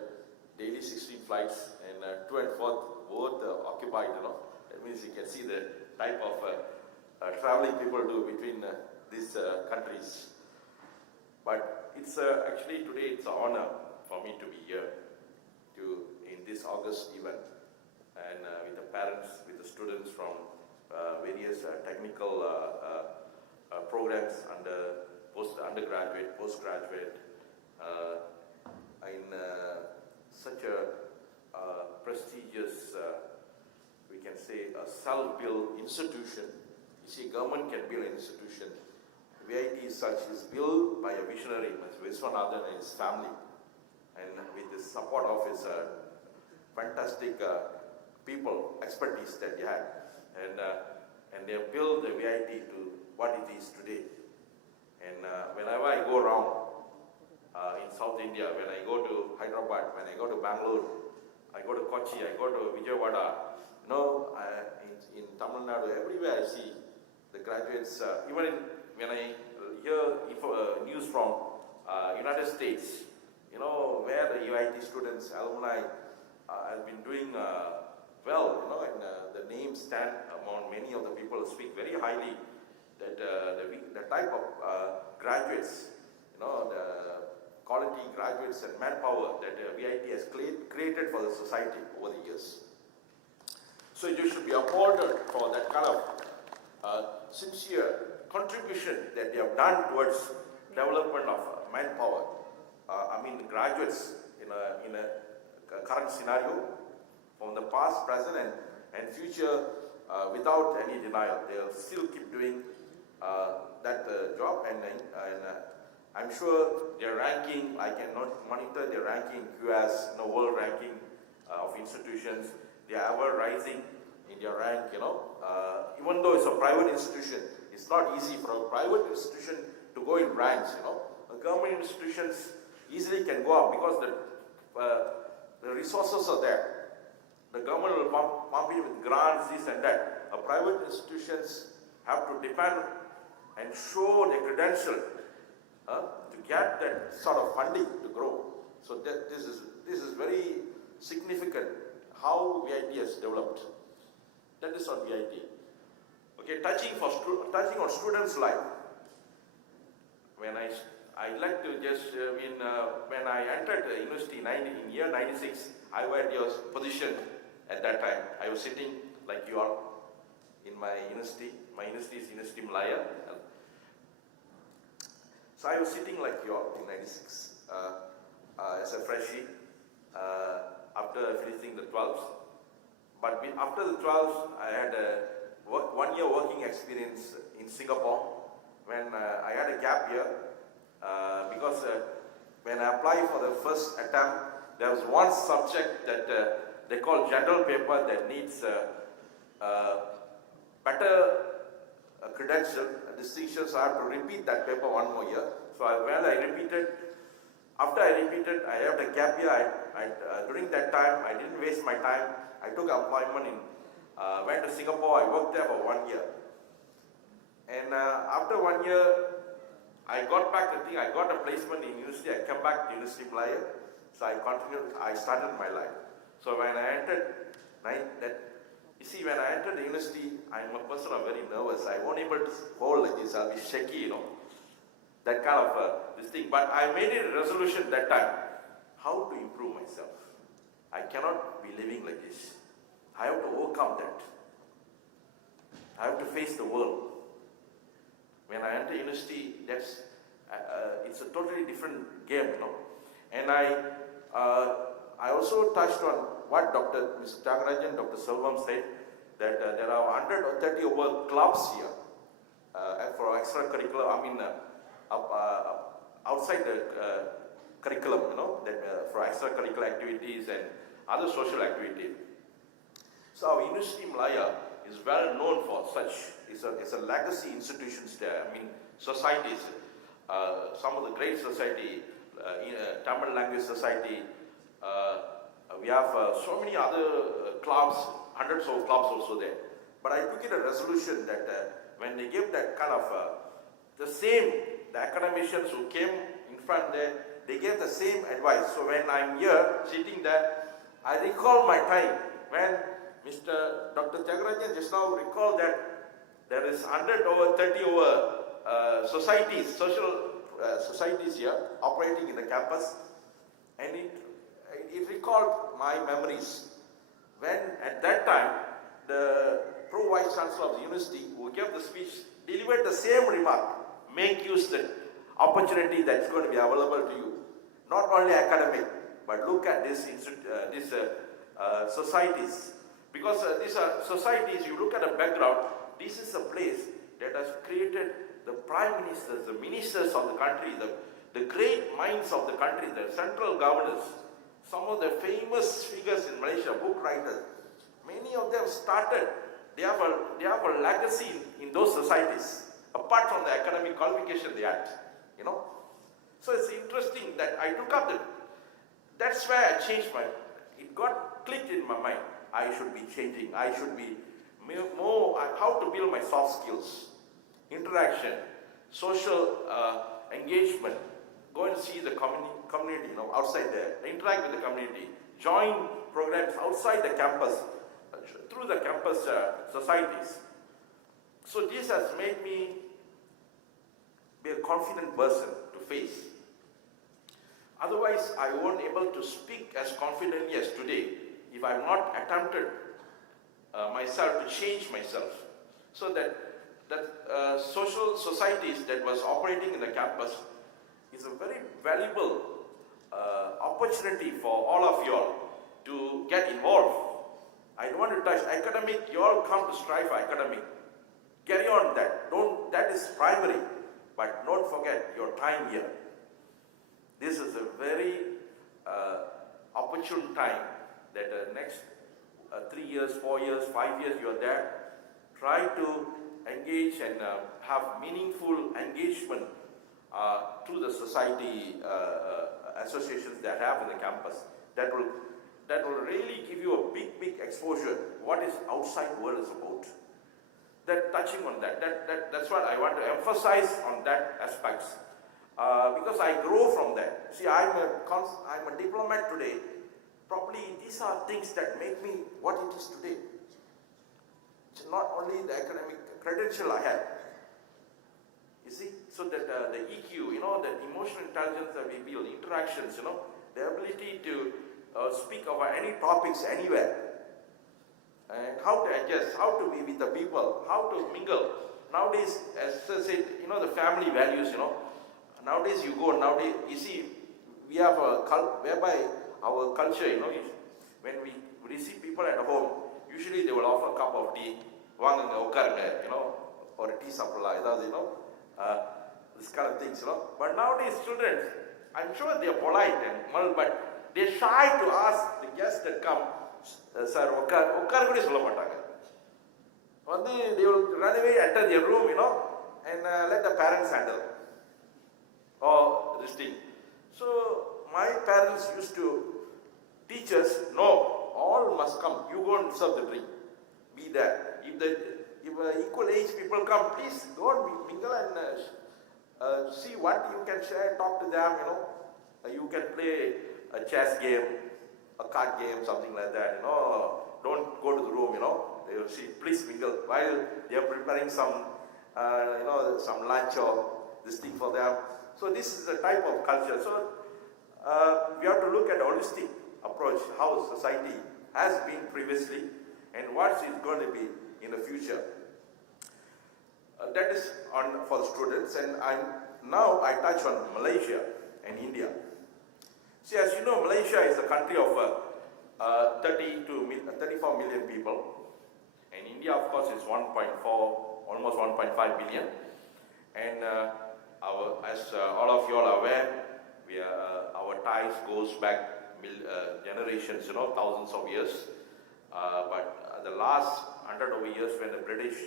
Daily 16 flights, and to and forth both occupied. That means you can see the type of traveling people do between these countries. But it's actually today it's an honor for me to be here in this August event, and with the parents, with the students from various technical programs under undergraduate, postgraduate, in such a prestigious, we can say, a self-built institution. You see, government can build an institution. VIT is built by a visionary, Viswanathan and his family, and with the support of his fantastic people, expertise that he had, and they have built the VIT to what it is today. And whenever I go around in South India, when I go to Hyderabad, when I go to Bangalore, I go to Kochi, I go to Vijayawada, in Tamil Nadu, everywhere I see the graduates, even when I hear news from United States, where the UIT students, alumni have been doing well, and the names stand among many of the people who speak very highly that the type of graduates, the quality graduates and manpower that VIT has created for the society over the years. So you should be applauded for that kind of sincere contribution that they have done towards development of manpower. Graduates in a current scenario from the past, present, and future, without any denial, they'll still keep doing that job, and I'm sure their ranking, I cannot monitor their ranking, QS, world ranking of institutions. They are ever rising in their rank, even though it's a private institution, it's not easy for a private institution to go in ranks, Government institutions easily can go up because the resources are there. The government will pump in with grants, this and that. Private institutions have to depend and show their credential to get that sort of funding to grow. So this is very significant how VIT has developed. That is on VIT. Okay, touching on students' life. when I like to just, when I entered the university in year 96, I was at your position at that time. I was sitting like you are in my university. My university is University Malaya. So I was sitting like you are in 96 as a freshie after finishing the 12th. But after the 12th, I had a 1 year working experience in Singapore when I had a gap year because when I applied for the first attempt, there was one subject that they call general paper that needs better credential, distinction, so I have to repeat that paper 1 more year. So after I repeated, I had a gap year. During that time, I didn't waste my time. I took employment went to Singapore. I worked there for 1 year. And after 1 year, I got back the thing. I got a placement in university. I came back to University Malaya. So I started my life. So when I entered, you see, when I entered the university, I'm a person who's very nervous. I won't able to hold like this. I'll be shaky, that kind of this thing. But I made a resolution that time, how to improve myself. I cannot be living like this. I have to overcome that. I have to face the world. When I enter university, it's a totally different game, And I also touched on what Mr. Tyagarajan, Dr. Selvam said, that there are 130 over clubs here for extracurricular, outside the curriculum, for extracurricular activities and other social activities. So our University Malaya is well known for such. It's a legacy institutions there. Societies, some of the great society, Tamil Language Society. We have so many other clubs, hundreds of clubs also there. But I took it a resolution that when they give that kind of the academicians who came in front there, they gave the same advice. So when I'm here sitting there, I recall my time when Dr. Tyagarajan just now recalled that there is 100 over 30 over societies, social societies here operating in the campus, and it recalled my memories when at that time the Pro-Vice Chancellor of the university who gave the speech delivered the same remark: make use the opportunity that's going to be available to you, not only academic, but look at these societies, because these are societies. You look at the background, this is a place that has created the prime ministers, the ministers of the country, the great minds of the country, the central governors, some of the famous figures in Malaysia, book writers. Many of them started, they have a legacy in those societies, apart from the academic qualification they had, So it's interesting that I took up that's why I changed it got clicked in my mind. I should be changing, I should be more, how to build my soft skills, interaction, social engagement, go and see the community, outside there, interact with the community, join programs outside the campus, through the campus societies. So this has made me be a confident person to face. Otherwise, I won't able to speak as confidently as today if I have not attempted myself to change myself. So that social societies that was operating in the campus is a very valuable opportunity for all of you all to get involved. I don't want to touch academic. You all come to strive for academic. Carry on that. That is primary. But don't forget your time here. This is a very opportune time that the next 3 years, 4 years, 5 years you are there. Try to engage and have meaningful engagement to the society associations that have in the campus. That will really give you a big exposure. What is outside world is about. Touching on that's what I want to emphasize on that aspects. Because I grow from that. See, I'm a diplomat today. Probably these are things that make me what it is today. It's not only the academic credential I have. You see, so that the EQ, that emotional intelligence that we build, interactions, the ability to speak about any topics anywhere, and how to adjust, how to be with the people, how to mingle. Nowadays, as I said, the family values, nowadays you see, we have a whereby our culture, when we receive people at home, usually they will offer a cup of tea, வாங்குங்க உட்காருங்க, or a tea supply, this kind of things, But nowadays children, I'm sure they are polite and well, but they're shy to ask the guests that come, sir, உட்கார கூட சொல்ல மாட்டாங்க. They will run away, enter their room, and let the parents handle. Or this thing. So my parents used to teach us, no, all must come. You go and serve the drink. Be there. If equal age people come, please go and mingle and see what you can share, talk to them, you can play a chess game, a card game, something like that, Don't go to the room, They will see, please mingle while they are preparing some, some lunch or this thing for them. So this is the type of culture. So we have to look at a holistic approach, how society has been previously and what is going to be in the future. That is for the students, and now I touch on Malaysia and India. See, as you know, Malaysia is a country of 34 million people, and India, of course, is 1.4, almost 1.5 billion. And as all of you are aware, our ties goes back generations, thousands of years. But the last 100 over years, when the British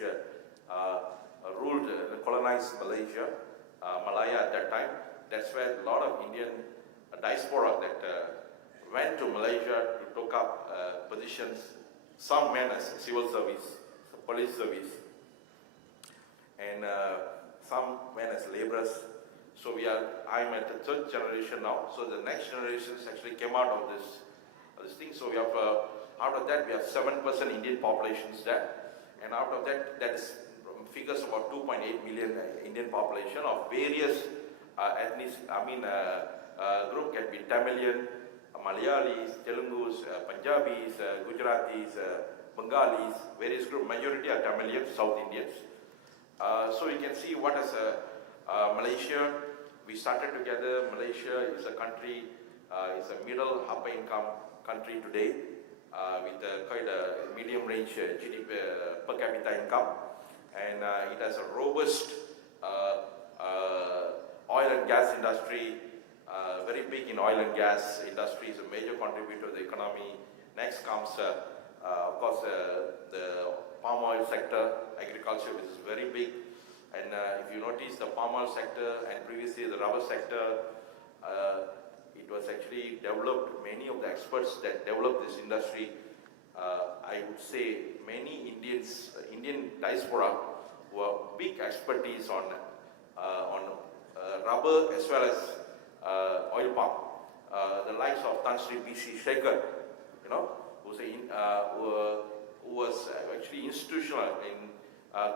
ruled, colonized Malaysia, Malaya at that time, that's where a lot of Indian diaspora that went to Malaysia to take up positions. Some men as civil service, police service, and some men as laborers. So I'm at the third generation now. So the next generations actually came out of this thing. So we have, out of that, we have 7% Indian populations there. And out of that, that is figures about 2.8 million Indian population of various ethnic, group can be Tamilian, Malayalis, Telugus, Punjabis, Gujaratis, Bengalis, various groups. Majority are Tamilians, South Indians. So you can see what is Malaysia. We started together. Malaysia is a country, is a middle upper income country today, with quite a medium range GDP per capita income, and it has a robust oil and gas industry. Very big in oil and gas industry, is a major contributor to the economy. Next comes, of course, the palm oil sector, agriculture, which is very big. And if you notice the palm oil sector and previously the rubber sector, it was actually developed, many of the experts that developed this industry, I would say many Indian diaspora who have big expertise on rubber as well as oil palm. The likes of Tan Sri B.C. Shekhar, who was actually institutional in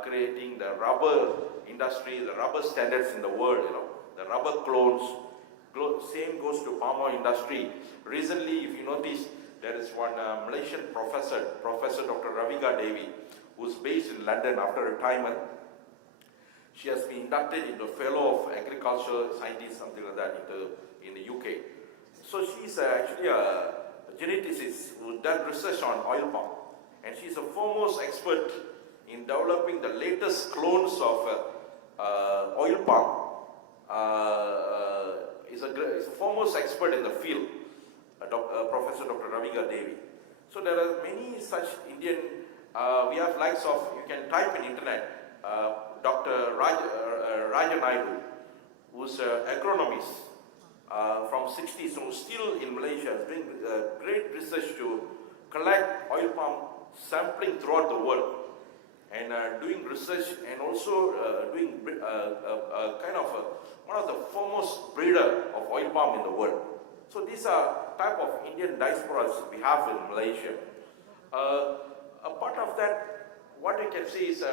creating the rubber industry, the rubber standards in the world, the rubber clones. Same goes to palm oil industry. Recently, if you notice, there is one Malaysian professor, Professor Dr. Raviga Devi, who's based in London after retirement. She has been inducted into Fellow of Agriculture Scientists, something like that, in the UK. So she's actually a geneticist who's done research on oil palm. And she's a foremost expert in developing the latest clones of oil palm. Is a foremost expert in the field, Professor Dr. Raviga Devi. So there are many such Indian, we have likes of, you can type in internet, Dr. Raja Naidu, who's an agronomist from 60s, who's still in Malaysia, is doing great research to collect oil palm sampling throughout the world, and doing research and also doing kind of one of the foremost breeder of oil palm in the world. So these are type of Indian diasporas we have in Malaysia. A part of that, what we can see is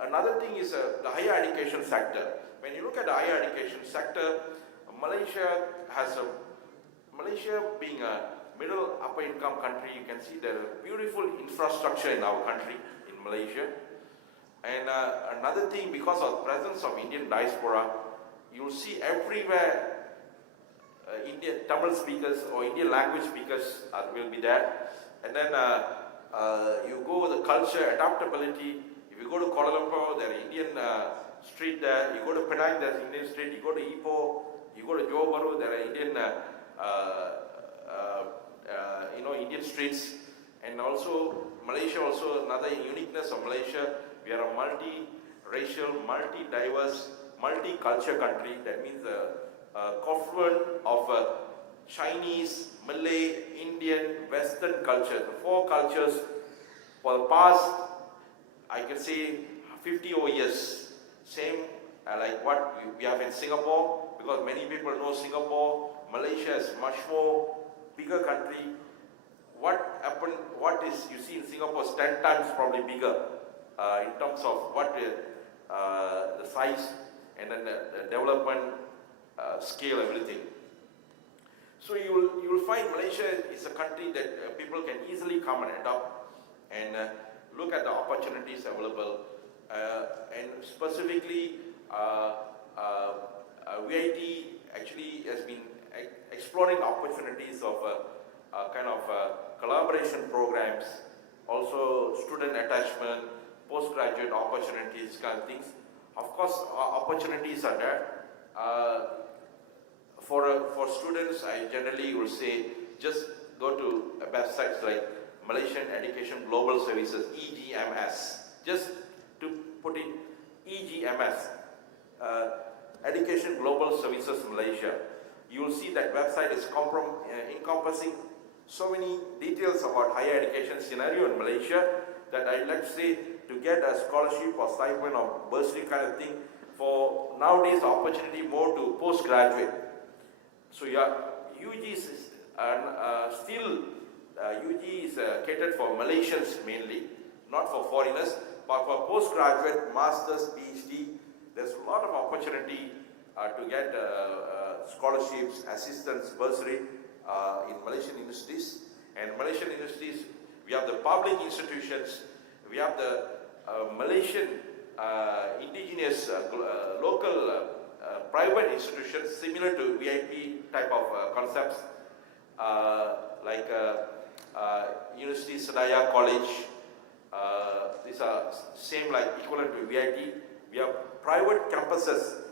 another thing is the higher education sector. When you look at the higher education sector, Malaysia being a middle upper income country, you can see there is beautiful infrastructure in our country, in Malaysia. And another thing, because of the presence of Indian diaspora, you'll see everywhere Indian Tamil speakers or Indian language speakers will be there. And then you go the culture, adaptability. If you go to Kuala Lumpur, there are Indian street there. You go to Penang, there's Indian street. You go to Ipoh, you go to Johor Bahru, there are Indian, Indian streets. And also Malaysia, also another uniqueness of Malaysia. We are a multi-racial, multi-diverse, multi-culture country. That means a confluence of Chinese, Malay, Indian, Western culture. The four cultures for the past, I can say, 50 over years. Same like what we have in Singapore, because many people know Singapore. Malaysia is much more bigger country. What happened, what is you see in Singapore is 10 times probably bigger in terms of what the size and then the development scale, everything. So you will find Malaysia is a country that people can easily come and adopt and look at the opportunities available. And specifically, VIT actually has been exploring opportunities of kind of collaboration programs, also student attachment, postgraduate opportunities, kind of things. Of course, opportunities are there. For students, I generally will say just go to websites like Malaysian Education Global Services, EGMS. Just to put in EGMS, Education Global Services Malaysia. You will see that website is encompassing so many details about higher education scenario in Malaysia that I'd like to say to get a scholarship or stipend or bursary kind of thing for nowadays opportunity more to postgraduate. So UG is UG is catered for Malaysians mainly, not for foreigners, but for postgraduate, masters, PhD, there's a lot of opportunity to get scholarships, assistance, bursary in Malaysian universities. And Malaysian universities, we have the public institutions, we have the Malaysian indigenous local private institutions similar to VIP type of concepts like University Sedaya College. These are same like equivalent to VIT. We have private campuses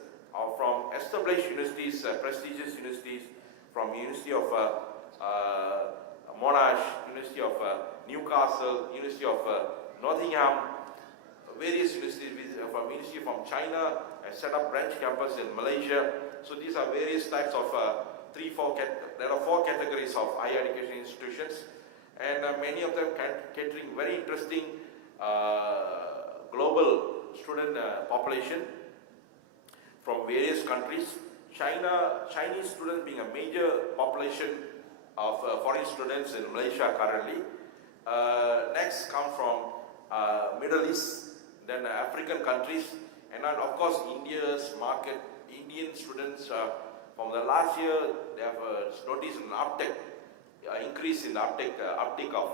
from established universities, prestigious universities, from University of Monash, University of Newcastle, University of Nottingham, various universities from University from China and set up branch campus in Malaysia. So these are various types of there are four categories of higher education institutions, and many of them catering very interesting global student population from various countries. Chinese students being a major population of foreign students in Malaysia currently. Next come from Middle East, then African countries, and then of course India's market. Indian students from the last year they have noticed an uptick, increase in the uptick of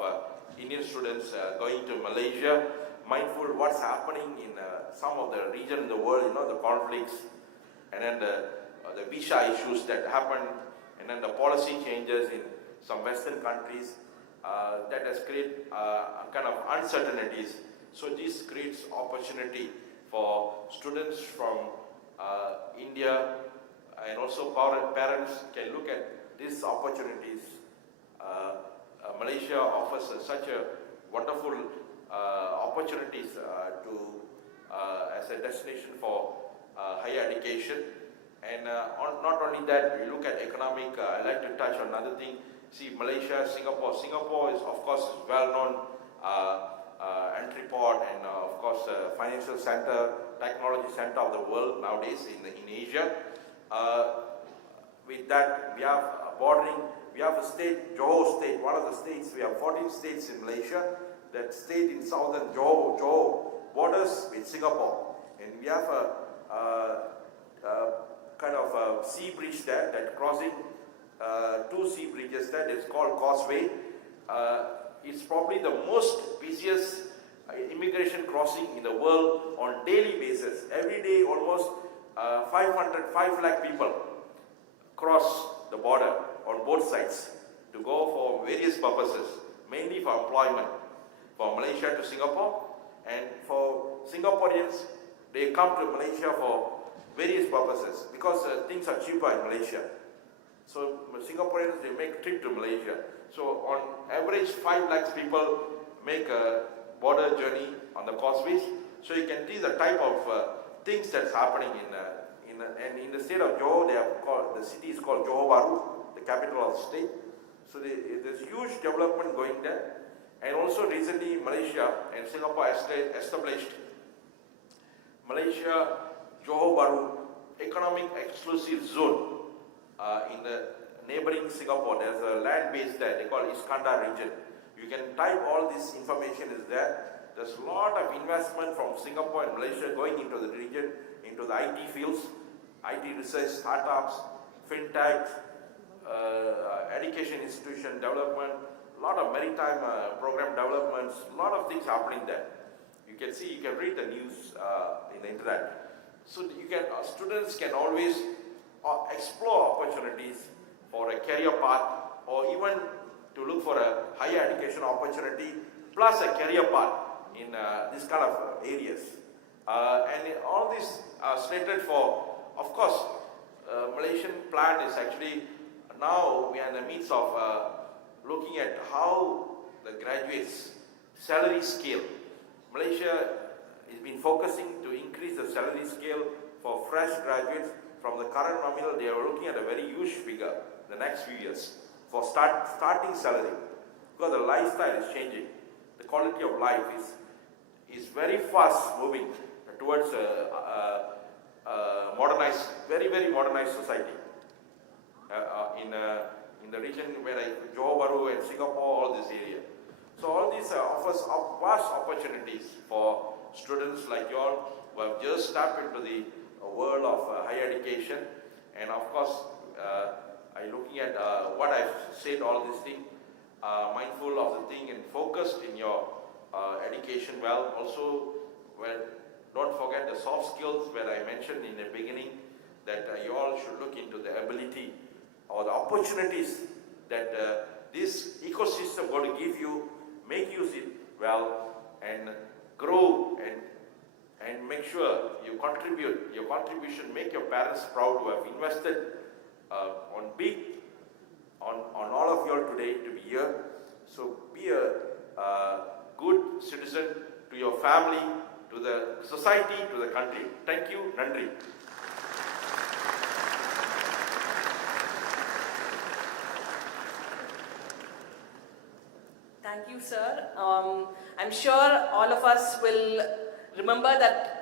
Indian students going to Malaysia. Mindful what's happening in some of the region in the world, the conflicts, and then the visa issues that happen, and then the policy changes in some Western countries that has created kind of uncertainties. So this creates opportunity for students from India, and also parents can look at these opportunities. Malaysia offers such a wonderful opportunities as a destination for higher education. And not only that, we look at economic. I'd like to touch on another thing. See, Malaysia, Singapore. Singapore is, of course, well-known entry port and, of course, financial center, technology center of the world nowadays in Asia. With that, we have we have a state, Johor State, one of the states. We have 14 states in Malaysia. That state in southern Johor borders with Singapore, and we have a kind of a sea bridge there that crossing two sea bridges there. It's called Causeway. It's probably the most busiest immigration crossing in the world on daily basis. Every day, almost 5 lakh people cross the border on both sides to go for various purposes, mainly for employment, for Malaysia to Singapore, and for Singaporeans, they come to Malaysia for various purposes because things are cheaper in Malaysia. So Singaporeans, they make trip to Malaysia. So on average, 5 lakhs people make a border journey on the causeways. So you can see the type of things that's happening in the state of Johor. The city is called Johor Bahru, the capital of the state. So there's huge development going there. And also recently Malaysia and Singapore established Malaysia Johor Bahru Economic Exclusive Zone in the neighboring Singapore. There's a land base there, they call Iskandar region. You can type all this information is there. There's a lot of investment from Singapore and Malaysia going into the region, into the IT fields, IT research, startups, fintech, education institution development, a lot of maritime program developments, a lot of things happening there. You can see, you can read the news in the internet. So you can, students can always explore opportunities for a career path, or even to look for a higher education opportunity, plus a career path in this kind of areas. And all this are slated for, of course, Malaysian plan is actually, now we are in the midst of looking at how the graduates' salary scale. Malaysia has been focusing to increase the salary scale for fresh graduates. From the current nominal, they are looking at a very huge figure the next few years for starting salary, because the lifestyle is changing. The quality of life is very fast moving towards a modernized, very modernized society. In the region where Johor Bahru and Singapore, all this area. So all this offers vast opportunities for students like you all who have just stepped into the world of higher education. And of course, I'm looking at what I've said, all these things, mindful of the thing and focused in your education well. Also, don't forget the soft skills where I mentioned in the beginning that you all should look into the ability or the opportunities that this ecosystem going to give you. Make use it well and grow and make sure you contribute. Your contribution, make your parents proud who have invested on all of you all today to be here. So be a good citizen to your family, to the society, to the country. Thank you. Nandri. Thank you, sir. I'm sure all of us will remember that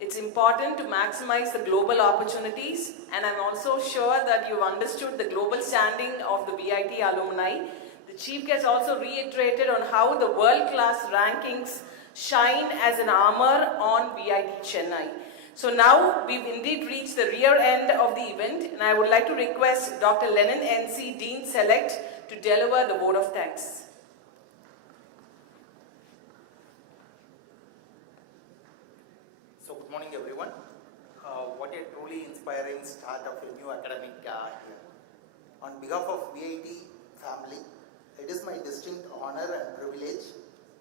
it's important to maximize the global opportunities, and I'm also sure that you've understood the global standing of the VIT alumni. The chief guest also reiterated on how the world-class rankings shine as an armor on VIT Chennai. So now we've indeed reached the rear end of the event, and I would like to request Dr. Lennon NC, Dean Select, to deliver the vote of thanks. So good morning everyone. What a truly inspiring start of a new academic year. On behalf of VIT family, it is my distinct honor and privilege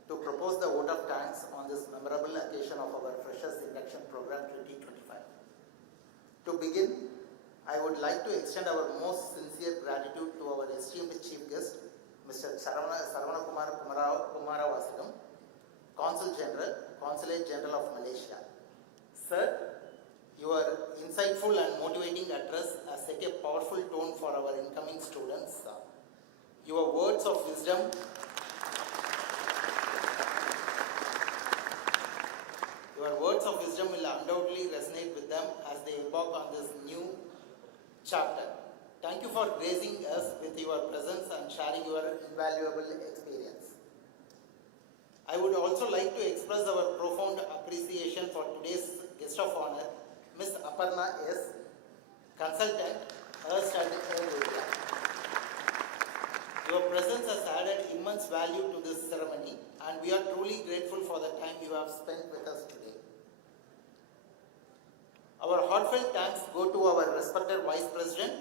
to propose the vote of thanks on this memorable occasion of our Freshers Induction Program 2025. To begin, I would like to extend our most sincere gratitude to our esteemed chief guest, Mr. Saravana Kumaravasagam, Consul General, Consulate General of Malaysia. Sir, your insightful and motivating address has set a powerful tone for our incoming students. Your words of wisdom will undoubtedly resonate with them as they embark on this new chapter. Thank you for gracing us with your presence and sharing your invaluable experience. I would also like to express our profound appreciation for today's guest of honor, Ms. Aparna S, Consultant, Ernst and Young. Your presence has added immense value to this ceremony, and we are truly grateful for the time you have spent with us today. Our heartfelt thanks go to our respected Vice President,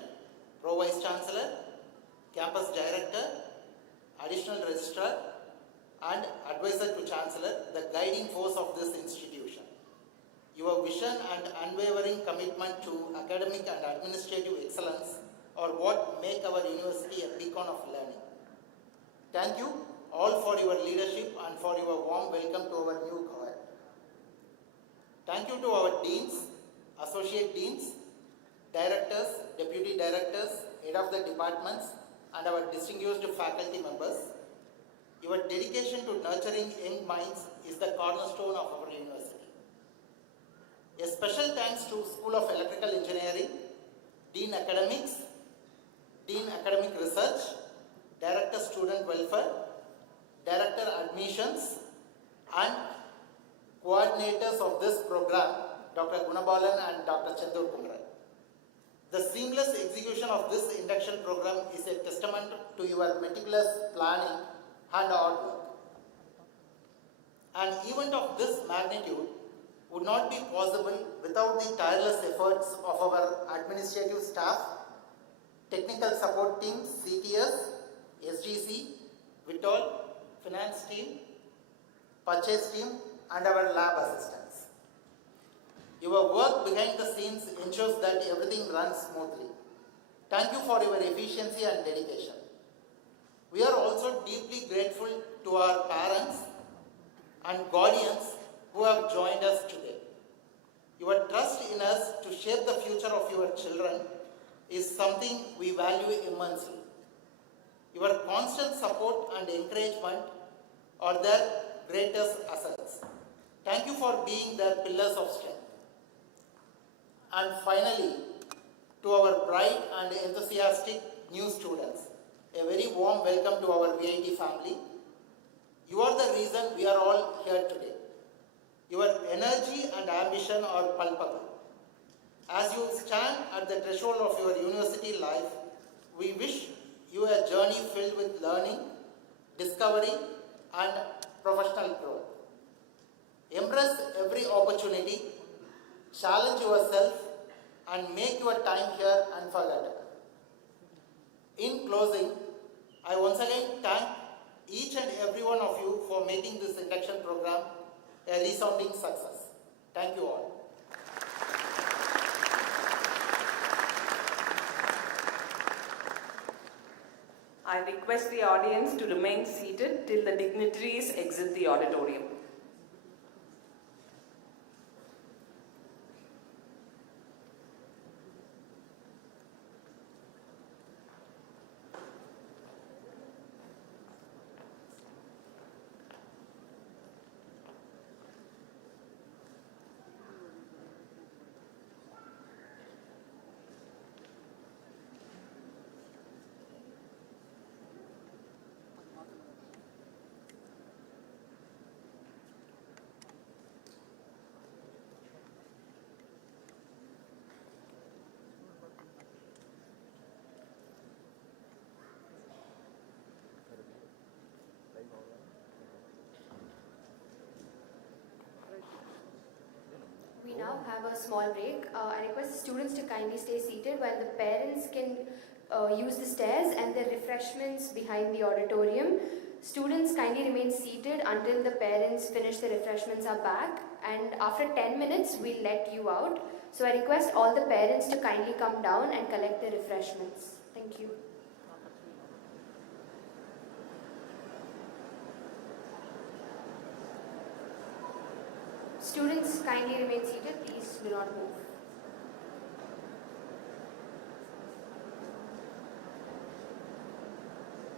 Pro Vice Chancellor, Campus Director, Additional Registrar, and Advisor to Chancellor, the guiding force of this institution. Your vision and unwavering commitment to academic and administrative excellence are what make our university a beacon of learning. Thank you all for your leadership and for your warm welcome to our new cohort. Thank you to our deans, associate deans, directors, deputy directors, head of the departments, and our distinguished faculty members. Your dedication to nurturing young minds is the cornerstone of our university. A special thanks to School of Electrical Engineering, Dean Academics, Dean Academic Research, Director Student Welfare, Director Admissions, and coordinators of this program, Dr. Gunabalan and Dr. Chandur Kumar. The seamless execution of this induction program is a testament to your meticulous planning and hard work. An event of this magnitude would not be possible without the tireless efforts of our administrative staff, technical support team, CTS, SGC, Vitol, finance team, purchase team, and our lab assistants. Your work behind the scenes ensures that everything runs smoothly. Thank you for your efficiency and dedication. We are also deeply grateful to our parents and guardians who have joined us today. Your trust in us to shape the future of your children is something we value immensely. Your constant support and encouragement are their greatest assets. Thank you for being their pillars of strength. And finally, to our bright and enthusiastic new students, a very warm welcome to our VIT family. You are the reason we are all here today. Your energy and ambition are palpable. As you stand at the threshold of your university life, we wish you a journey filled with learning, discovery, and professional growth. Embrace every opportunity, challenge yourself, and make your time here unforgettable. In closing, I once again thank each and every one of you for making this induction program a resounding success. Thank you all. I request the audience to remain seated till the dignitaries exit the auditorium. We now have a small break. I request students to kindly stay seated while the parents can use the stairs and the refreshments behind the auditorium. Students kindly remain seated until the parents finish the refreshments are back, and after 10 minutes we'll let you out. So I request all the parents to kindly come down and collect the refreshments. Thank you. Students kindly remain seated, please do not move.